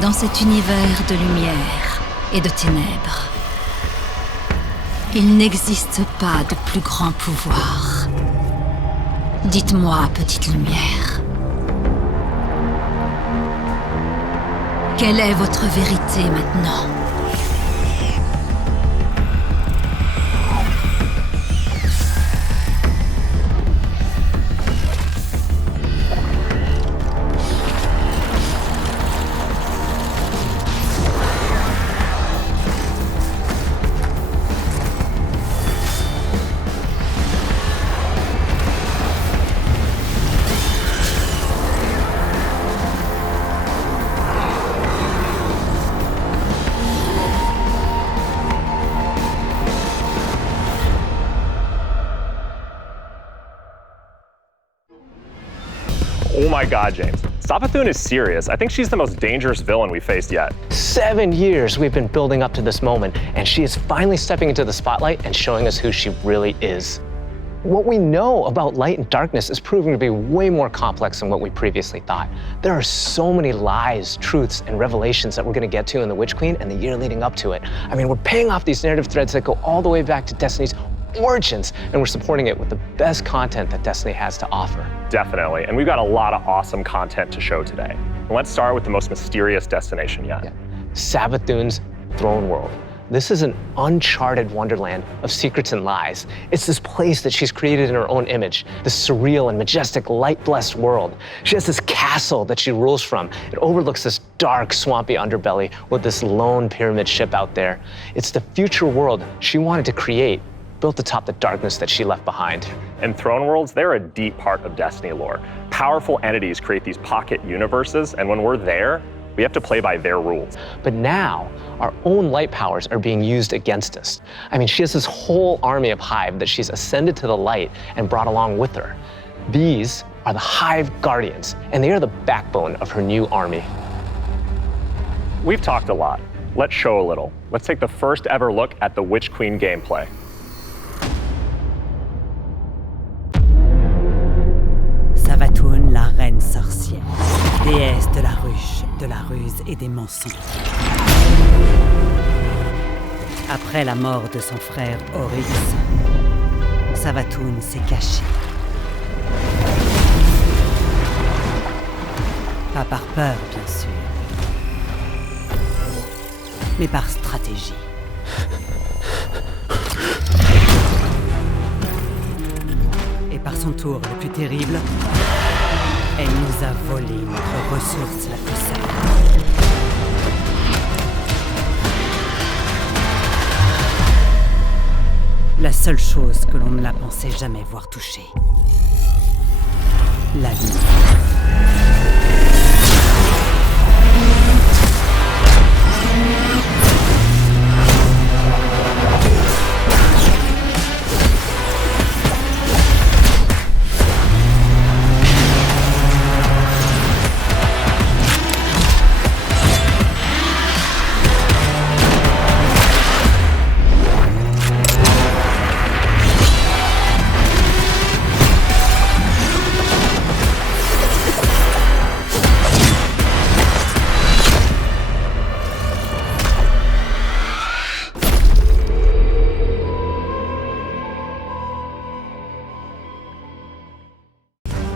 Dans cet univers de lumière et de ténèbres, il n'existe pas de plus grand pouvoir. Dites-moi, petite lumière, quelle est votre vérité maintenant? Oh my god, James. Savathun is serious. I think she's the most dangerous villain we've faced yet. 7 years we've been building up to this moment, and she is finally stepping into the spotlight and showing us who she really is. What we know about light and darkness is proving to be way more complex than what we previously thought. There are so many lies, truths, and revelations that we're going to get to in The Witch Queen and the year leading up to it. I mean, we're paying off these narrative threads that go all the way back to Destiny's origins, and we're supporting it with the best content that Destiny has to offer. Definitely, and we've got a lot of awesome content to show today. And let's start with the most mysterious destination yet. Savathun's throne world. This is an uncharted wonderland of secrets and lies. It's this place that she's created in her own image, this surreal and majestic light-blessed world. She has this castle that she rules from. It overlooks this dark, swampy underbelly with this lone pyramid ship out there. It's the future world she wanted to create, built atop the darkness that she left behind. And throne worlds, they're a deep part of Destiny lore. Powerful entities create these pocket universes, and when we're there, we have to play by their rules. But now, our own light powers are being used against us. I mean, she has this whole army of Hive that she's ascended to the light and brought along with her. These are the Hive Guardians, and they are the backbone of her new army. We've talked a lot. Let's show a little. Let's take the first ever look at the Witch Queen gameplay. Savathun, la reine sorcière, déesse de la ruche, de la ruse et des mensonges. Après la mort de son frère Oryx, Savathun s'est cachée. Pas par peur, bien sûr, mais par stratégie. Et par son tour le plus terrible, elle nous a volé notre ressource la plus sacrée. La seule chose que l'on ne la pensait jamais voir toucher. La lumière.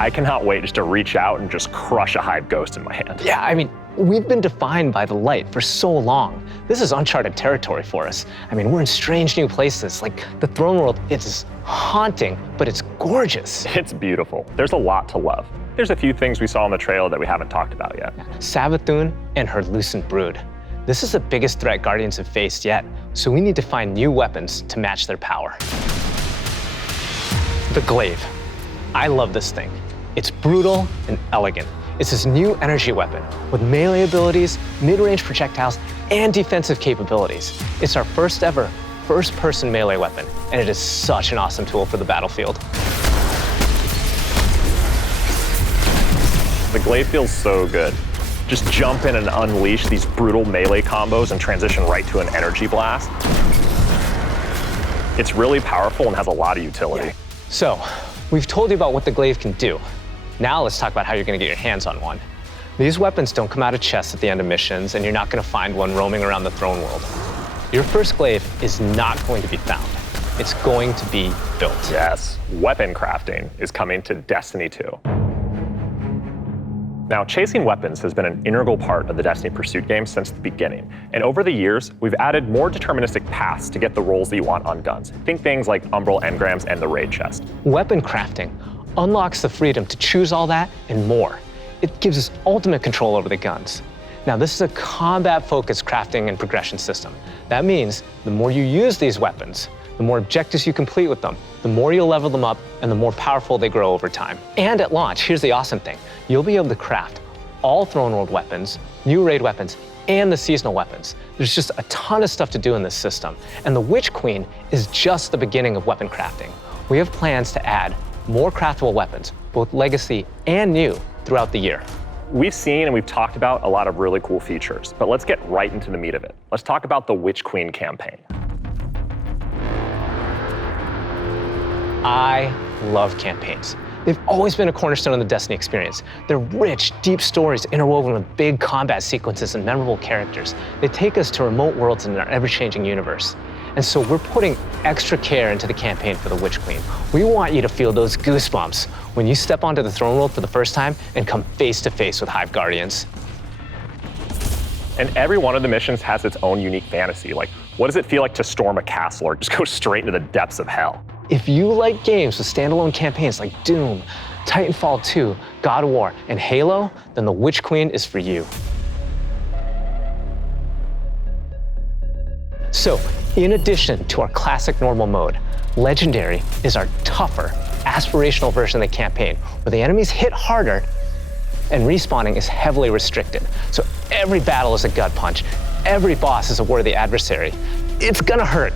I cannot wait just to reach out and just crush a hive ghost in my hand. Yeah, I mean, we've been defined by the light for so long. This is uncharted territory for us. I mean, we're in strange new places. Like the throne world, it's haunting, but it's gorgeous. It's beautiful. There's a lot to love. There's a few things we saw in the trailer that we haven't talked about yet. Savathun and her Lucent Brood. This is the biggest threat Guardians have faced yet, so we need to find new weapons to match their power. The Glaive. I love this thing. It's brutal and elegant. It's this new energy weapon with melee abilities, mid-range projectiles, and defensive capabilities. It's our first ever first-person melee weapon, and it is such an awesome tool for the battlefield. The Glaive feels so good. Just jump in and unleash these brutal melee combos and transition right to an energy blast. It's really powerful and has a lot of utility. So, we've told you about what the Glaive can do. Now let's talk about how you're gonna get your hands on one. These weapons don't come out of chests at the end of missions, and you're not gonna find one roaming around the throne world. Your first Glaive is not going to be found. It's going to be built. Yes, weapon crafting is coming to Destiny 2. Now, chasing weapons has been an integral part of the Destiny Pursuit game since the beginning. And over the years, we've added more deterministic paths to get the rolls that you want on guns. Think things like Umbral engrams and the raid chest. Weapon crafting unlocks the freedom to choose all that and more. It gives us ultimate control over the guns. Now, this is a combat-focused crafting and progression system. That means the more you use these weapons, the more objectives you complete with them, the more you'll level them up, and the more powerful they grow over time. And at launch, here's the awesome thing. You'll be able to craft all Throne World weapons, new raid weapons, and the seasonal weapons. There's just a ton of stuff to do in this system. And the Witch Queen is just the beginning of weapon crafting. We have plans to add more craftable weapons, both legacy and new, throughout the year. We've seen and we've talked about a lot of really cool features, but let's get right into the meat of it. Let's talk about the Witch Queen campaign. I love campaigns. They've always been a cornerstone of the Destiny experience. They're rich, deep stories interwoven with big combat sequences and memorable characters. They take us to remote worlds in our ever-changing universe. And so we're putting extra care into the campaign for the Witch Queen. We want you to feel those goosebumps when you step onto the throne world for the first time and come face to face with Hive Guardians. And every one of the missions has its own unique fantasy. Like, what does it feel like to storm a castle or just go straight into the depths of hell? If you like games with standalone campaigns like Doom, Titanfall 2, God of War, and Halo, then the Witch Queen is for you. So, in addition to our classic normal mode, Legendary is our tougher, aspirational version of the campaign, where the enemies hit harder and respawning is heavily restricted. So every battle is a gut punch, every boss is a worthy adversary. It's gonna hurt.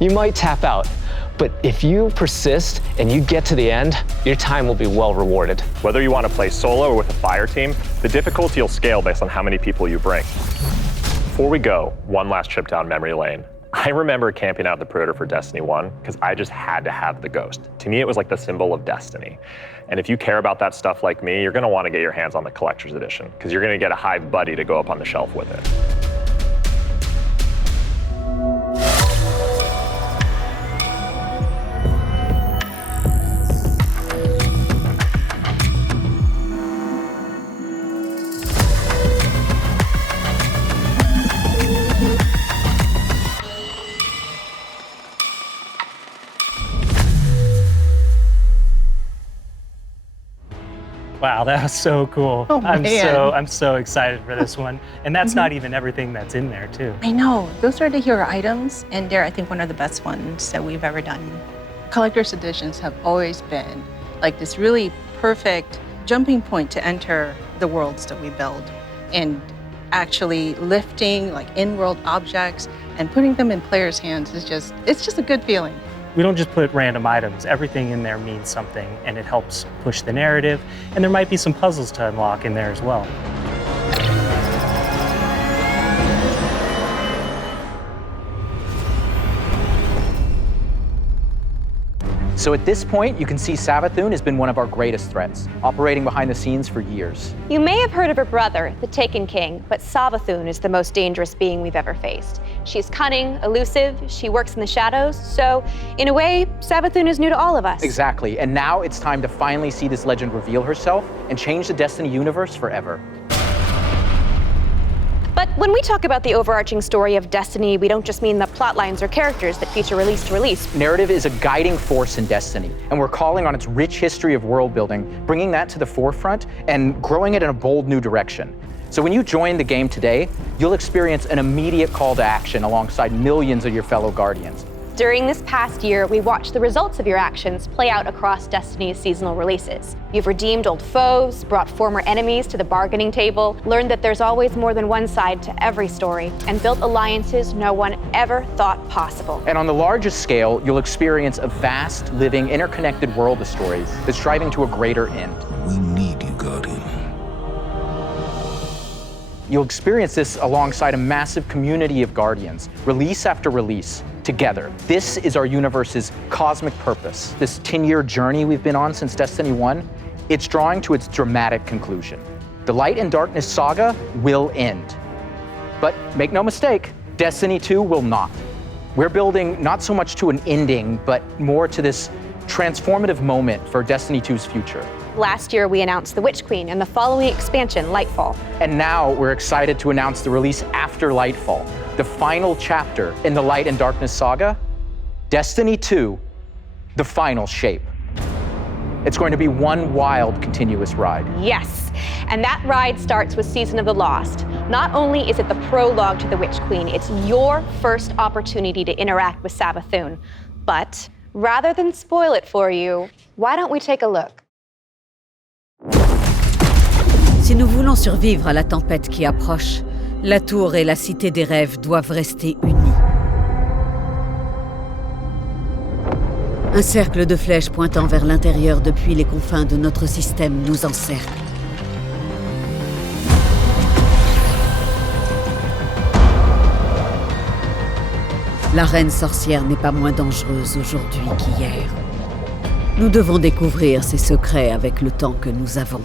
You might tap out, but if you persist and you get to the end, your time will be well rewarded. Whether you want to play solo or with a fire team, the difficulty will scale based on how many people you bring. Before we go, one last trip down memory lane. I remember camping out the Predator for Destiny 1 because I just had to have the Ghost. To me, it was like the symbol of Destiny. And if you care about that stuff like me, you're gonna want to get your hands on the Collector's Edition because you're gonna get a Hive buddy to go up on the shelf with it. Wow, that was so cool. Oh, I'm man. so excited for this one. And that's not even everything that's in there too. I know. Those are the hero items, and they're, I think, one of the best ones that we've ever done. Collector's editions have always been like this really perfect jumping point to enter the worlds that we build, and actually lifting like in-world objects and putting them in players' hands is just, it's just a good feeling. We don't just put random items. Everything in there means something, and it helps push the narrative. And there might be some puzzles to unlock in there as well. So at this point, you can see Savathun has been one of our greatest threats, operating behind the scenes for years. You may have heard of her brother, the Taken King, but Savathun is the most dangerous being we've ever faced. She's cunning, elusive, she works in the shadows, so in a way, Savathun is new to all of us. Exactly, and now it's time to finally see this legend reveal herself and change the Destiny universe forever. But when we talk about the overarching story of Destiny, we don't just mean the plot lines or characters that feature release to release. Narrative is a guiding force in Destiny, and we're calling on its rich history of world building, bringing that to the forefront and growing it in a bold new direction. So when you join the game today, you'll experience an immediate call to action alongside millions of your fellow Guardians. During this past year, we watched the results of your actions play out across Destiny's seasonal releases. You've redeemed old foes, brought former enemies to the bargaining table, learned that there's always more than one side to every story, and built alliances no one ever thought possible. And on the largest scale, you'll experience a vast, living, interconnected world of stories that's striving to a greater end. We need you, Guardian. You'll experience this alongside a massive community of Guardians, release after release, together. This is our universe's cosmic purpose. This 10-year journey we've been on since Destiny 1, it's drawing to its dramatic conclusion. The Light and Darkness saga will end. But make no mistake, Destiny 2 will not. We're building not so much to an ending, but more to this transformative moment for Destiny 2's future. Last year, we announced The Witch Queen and the following expansion, Lightfall. And now we're excited to announce the release after Lightfall, the final chapter in the Light and Darkness saga, Destiny 2, The Final Shape. It's going to be one wild, continuous ride. Yes, and that ride starts with Season of the Lost. Not only is it the prologue to The Witch Queen, it's your first opportunity to interact with Savathun. But rather than spoil it for you, why don't we take a look? Si nous voulons survivre à la tempête qui approche, la tour et la cité des rêves doivent rester unis. Un cercle de flèches pointant vers l'intérieur depuis les confins de notre système nous encercle. La reine sorcière n'est pas moins dangereuse aujourd'hui qu'hier. Nous devons découvrir ses secrets avec le temps que nous avons.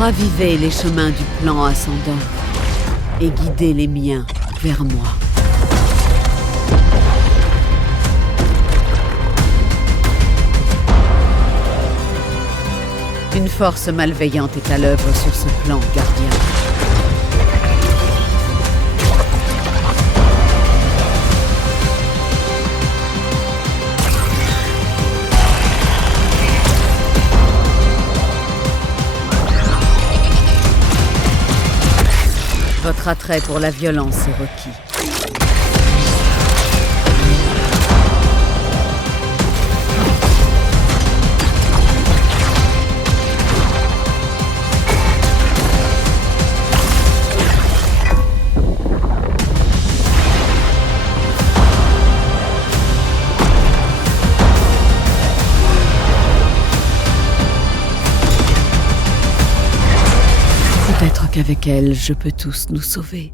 Ravivez les chemins du plan ascendant et guidez les miens vers moi. Une force malveillante est à l'œuvre sur ce plan, gardien. Votre attrait pour la violence est requis. Peut-être qu'avec elle, je peux tous nous sauver.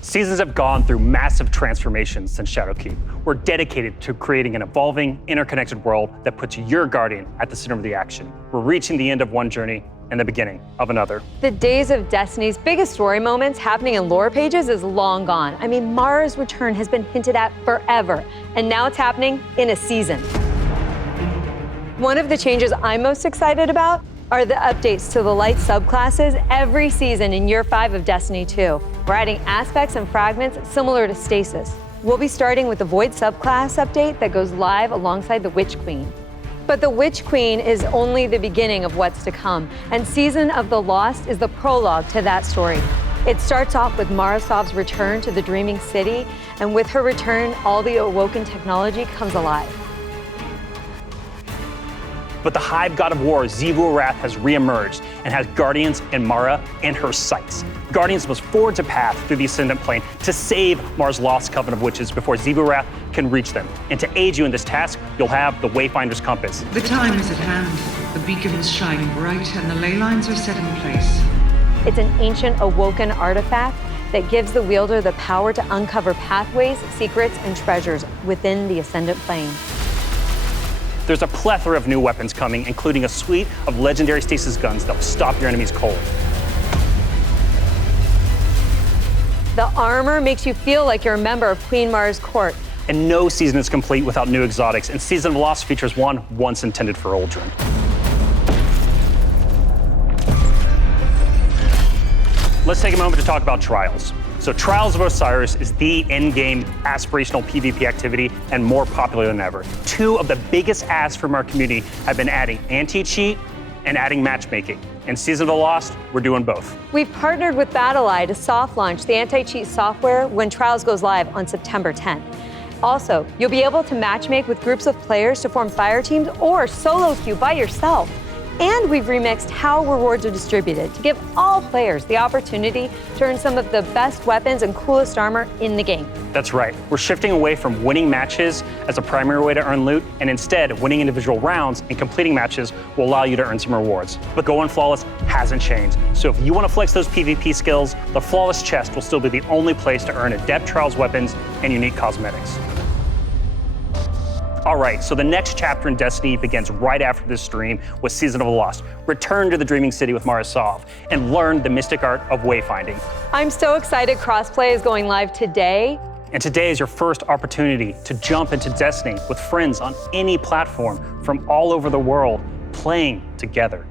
Seasons have gone through massive transformations since Shadowkeep. We're dedicated to creating an evolving, interconnected world that puts your Guardian at the center of the action. We're reaching the end of one journey and the beginning of another. The days of Destiny's biggest story moments happening in lore pages is long gone. I mean, Mara's return has been hinted at forever, and now it's happening in a season. One of the changes I'm most excited about are the updates to the light subclasses every season in Year 5 of Destiny 2. We're adding aspects and fragments similar to Stasis. We'll be starting with the Void subclass update that goes live alongside the Witch Queen. But the Witch Queen is only the beginning of what's to come, and Season of the Lost is the prologue to that story. It starts off with Marasov's return to the Dreaming City, and with her return, all the awoken technology comes alive. But the Hive god of war, Xivu has reemerged and has Guardians and Mara in her sights. Guardians must forge a path through the Ascendant Plane to save Mara's lost coven of witches before Xivu can reach them. And to aid you in this task, you'll have the Wayfinder's Compass. The time is at hand. The beacons shine bright and the ley lines are set in place. It's an ancient awoken artifact that gives the wielder the power to uncover pathways, secrets, and treasures within the Ascendant Plane. There's a plethora of new weapons coming, including a suite of legendary stasis guns that will stop your enemies cold. The armor makes you feel like you're a member of Queen Mara's court. And no season is complete without new exotics, and Season of Lost features one once intended for Uldren. Let's take a moment to talk about Trials. So Trials of Osiris is the endgame aspirational PvP activity and more popular than ever. Two of the biggest asks from our community have been adding anti-cheat and adding matchmaking. In Season of the Lost, we're doing both. We've partnered with BattleEye to soft launch the anti-cheat software when Trials goes live on September 10th. Also, you'll be able to matchmake with groups of players to form fire teams or solo queue by yourself. And we've remixed how rewards are distributed to give all players the opportunity to earn some of the best weapons and coolest armor in the game. That's right. We're shifting away from winning matches as a primary way to earn loot, and instead, winning individual rounds and completing matches will allow you to earn some rewards. But Going Flawless hasn't changed. So if you want to flex those PvP skills, the Flawless Chest will still be the only place to earn adept Trials weapons and unique cosmetics. All right, so the next chapter in Destiny begins right after this stream with Season of the Lost. Return to the Dreaming City with Mara Sov and learn the mystic art of wayfinding. I'm so excited crossplay is going live today. And today is your first opportunity to jump into Destiny with friends on any platform from all over the world, playing together.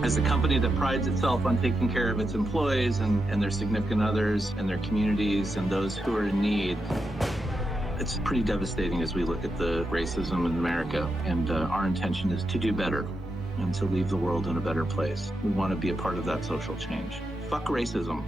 As a company that prides itself on taking care of its employees and their significant others and their communities and those who are in need, it's pretty devastating as we look at the racism in America. And our intention is to do better and to leave the world in a better place. We want to be a part of that social change. Fuck racism.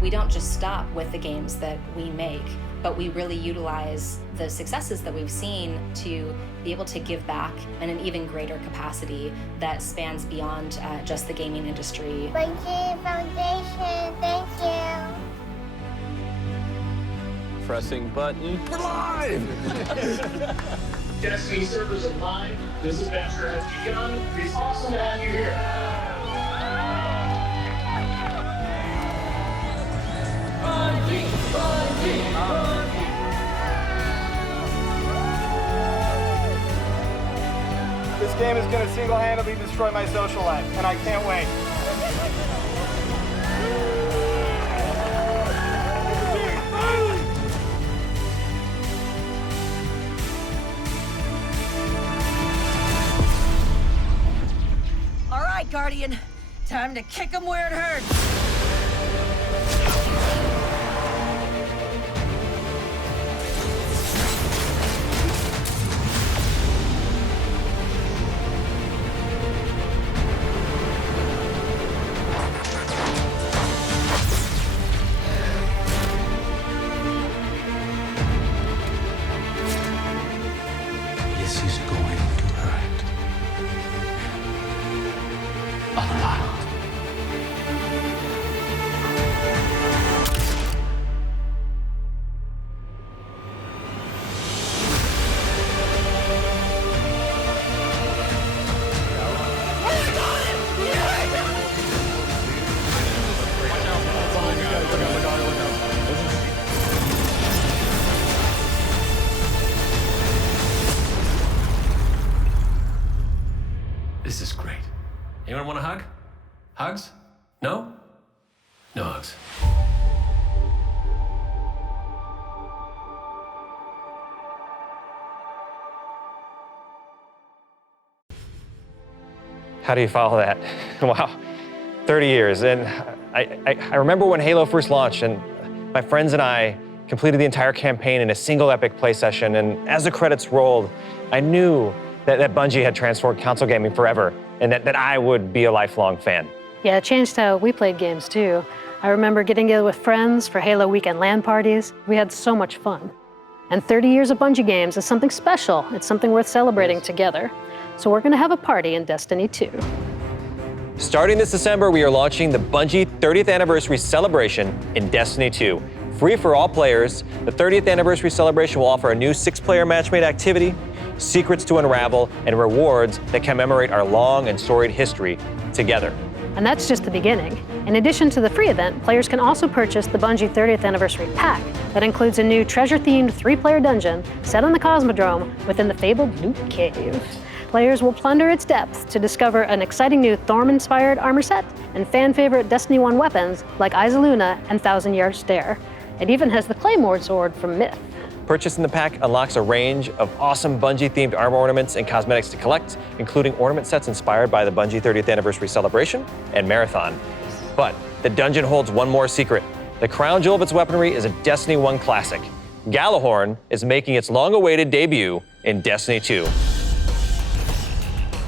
We don't just stop with the games that we make, but we really utilize the successes that we've seen to be able to give back in an even greater capacity that spans beyond just the gaming industry. Bungie Foundation, thank you. Pressing button. We're live! Destiny servers are live. This adventure has begun. It's awesome to have you here. This game is going to single-handedly destroy my social life, and I can't wait. All right, Guardian. Time to kick them where it hurts. This is going to hurt. A lot. Anyone want a hug? Hugs? No? No hugs. How do you follow that? Wow, 30 years. And I remember when Halo first launched, and my friends and I completed the entire campaign in a single epic play session. And as the credits rolled, I knew that Bungie had transformed console gaming forever, and that I would be a lifelong fan. Yeah, it changed how we played games too. I remember getting together with friends for Halo weekend LAN parties. We had so much fun. And 30 years of Bungie games is something special. It's something worth celebrating together. So we're gonna have a party in Destiny 2. Starting this December, we are launching the Bungie 30th Anniversary Celebration in Destiny 2. Free for all players, the 30th Anniversary Celebration will offer a new 6-player matchmade activity, secrets to unravel, and rewards that commemorate our long and storied history together. And that's just the beginning. In addition to the free event, players can also purchase the Bungie 30th Anniversary Pack that includes a new treasure-themed 3-player dungeon set on the Cosmodrome within the fabled Loot Cave. Players will plunder its depths to discover an exciting new Thorm-inspired armor set and fan-favorite Destiny 1 weapons like Isaluna and Thousand Yard Stare. It even has the Claymore sword from Myth. Purchasing the pack unlocks a range of awesome Bungie-themed armor ornaments and cosmetics to collect, including ornament sets inspired by the Bungie 30th Anniversary Celebration and Marathon. But the dungeon holds one more secret. The crown jewel of its weaponry is a Destiny 1 classic. Gjallarhorn is making its long-awaited debut in Destiny 2.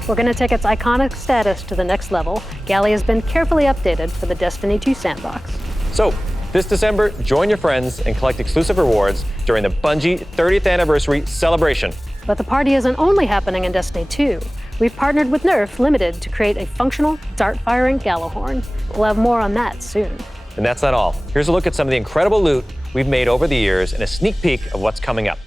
We're gonna take its iconic status to the next level. Galley has been carefully updated for the Destiny 2 sandbox. So, this December, join your friends and collect exclusive rewards during the Bungie 30th Anniversary Celebration. But the party isn't only happening in Destiny 2. We've partnered with Nerf Limited to create a functional, dart-firing Gjallarhorn. We'll have more on that soon. And that's not all. Here's a look at some of the incredible loot we've made over the years and a sneak peek of what's coming up.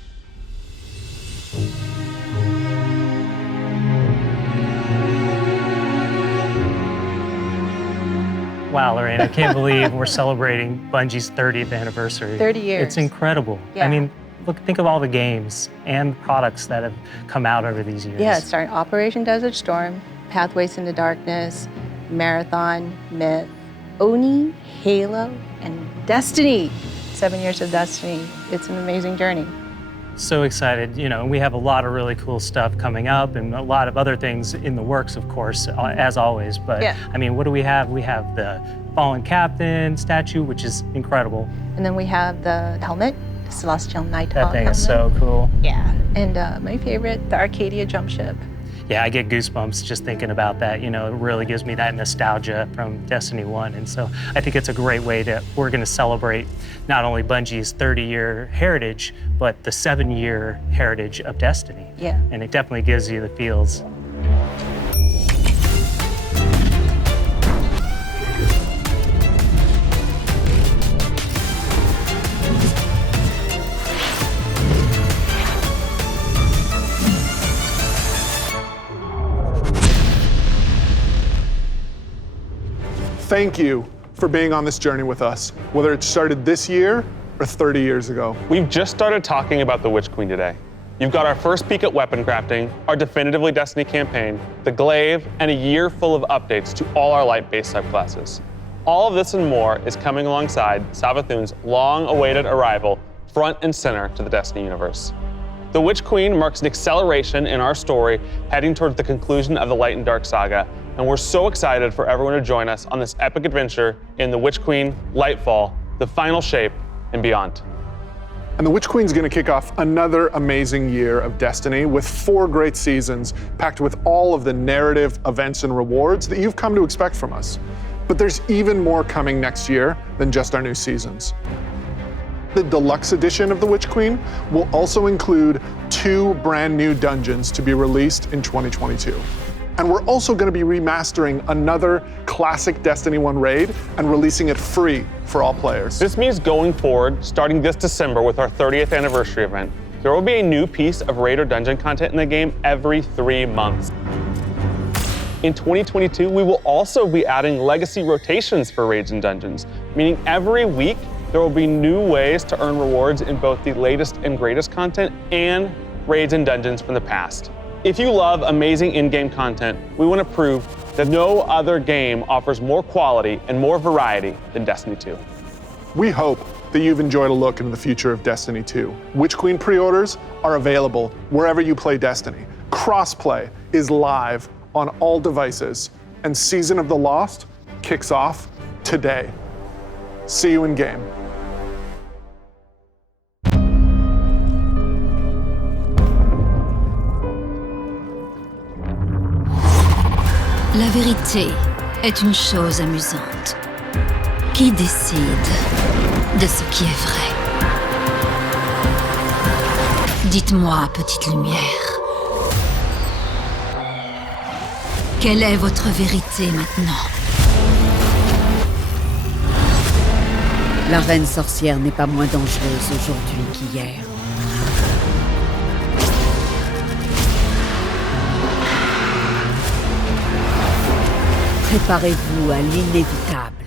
Wow, Lorraine, I can't believe we're celebrating Bungie's 30th anniversary. 30 years. It's incredible. Yeah. I mean, look, think of all the games and products that have come out over these years. Yeah, starting Operation Desert Storm, Pathways into Darkness, Marathon, Myth, Oni, Halo, and Destiny. 7 years of Destiny. It's an amazing journey. So excited. You know, we have a lot of really cool stuff coming up and a lot of other things in the works, of course, as always. But yeah. I mean, what do we have? We have the Fallen Captain statue, which is incredible. And then we have the helmet, the Celestial Nighthawk That thing helmet. is so cool. Yeah. And my favorite, the Arcadia jump ship. Yeah, I get goosebumps just thinking about that. You know, it really gives me that nostalgia from Destiny 1. And so I think it's a great way we're gonna celebrate not only Bungie's 30-year heritage, but the 7-year heritage of Destiny. Yeah. And it definitely gives you the feels. Thank you for being on this journey with us, whether it started this year or 30 years ago. We've just started talking about the Witch Queen today. You've got our first peek at weapon crafting, our definitively Destiny campaign, the glaive, and a year full of updates to all our light-based subclasses. All of this and more is coming alongside Savathun's long-awaited arrival front and center to the Destiny universe. The Witch Queen marks an acceleration in our story heading towards the conclusion of the Light and Dark saga, and we're so excited for everyone to join us on this epic adventure in the Witch Queen, Lightfall, the final shape, and beyond. And the Witch Queen's gonna kick off another amazing year of Destiny with 4 great seasons packed with all of the narrative, events, and rewards that you've come to expect from us. But there's even more coming next year than just our new seasons. The deluxe edition of the Witch Queen will also include 2 brand new dungeons to be released in 2022. And we're also gonna be remastering another classic Destiny 1 raid and releasing it free for all players. This means going forward, starting this December with our 30th anniversary event, there will be a new piece of raid or dungeon content in the game every 3 months. In 2022, we will also be adding legacy rotations for raids and dungeons, meaning every week there will be new ways to earn rewards in both the latest and greatest content and raids and dungeons from the past. If you love amazing in-game content, we want to prove that no other game offers more quality and more variety than Destiny 2. We hope that you've enjoyed a look into the future of Destiny 2. Witch Queen pre-orders are available wherever you play Destiny. Crossplay is live on all devices, and Season of the Lost kicks off today. See you in game. La vérité est une chose amusante. Qui décide de ce qui est vrai? Dites-moi, petite lumière. Quelle est votre vérité maintenant? La reine sorcière n'est pas moins dangereuse aujourd'hui qu'hier. Préparez-vous à l'inévitable.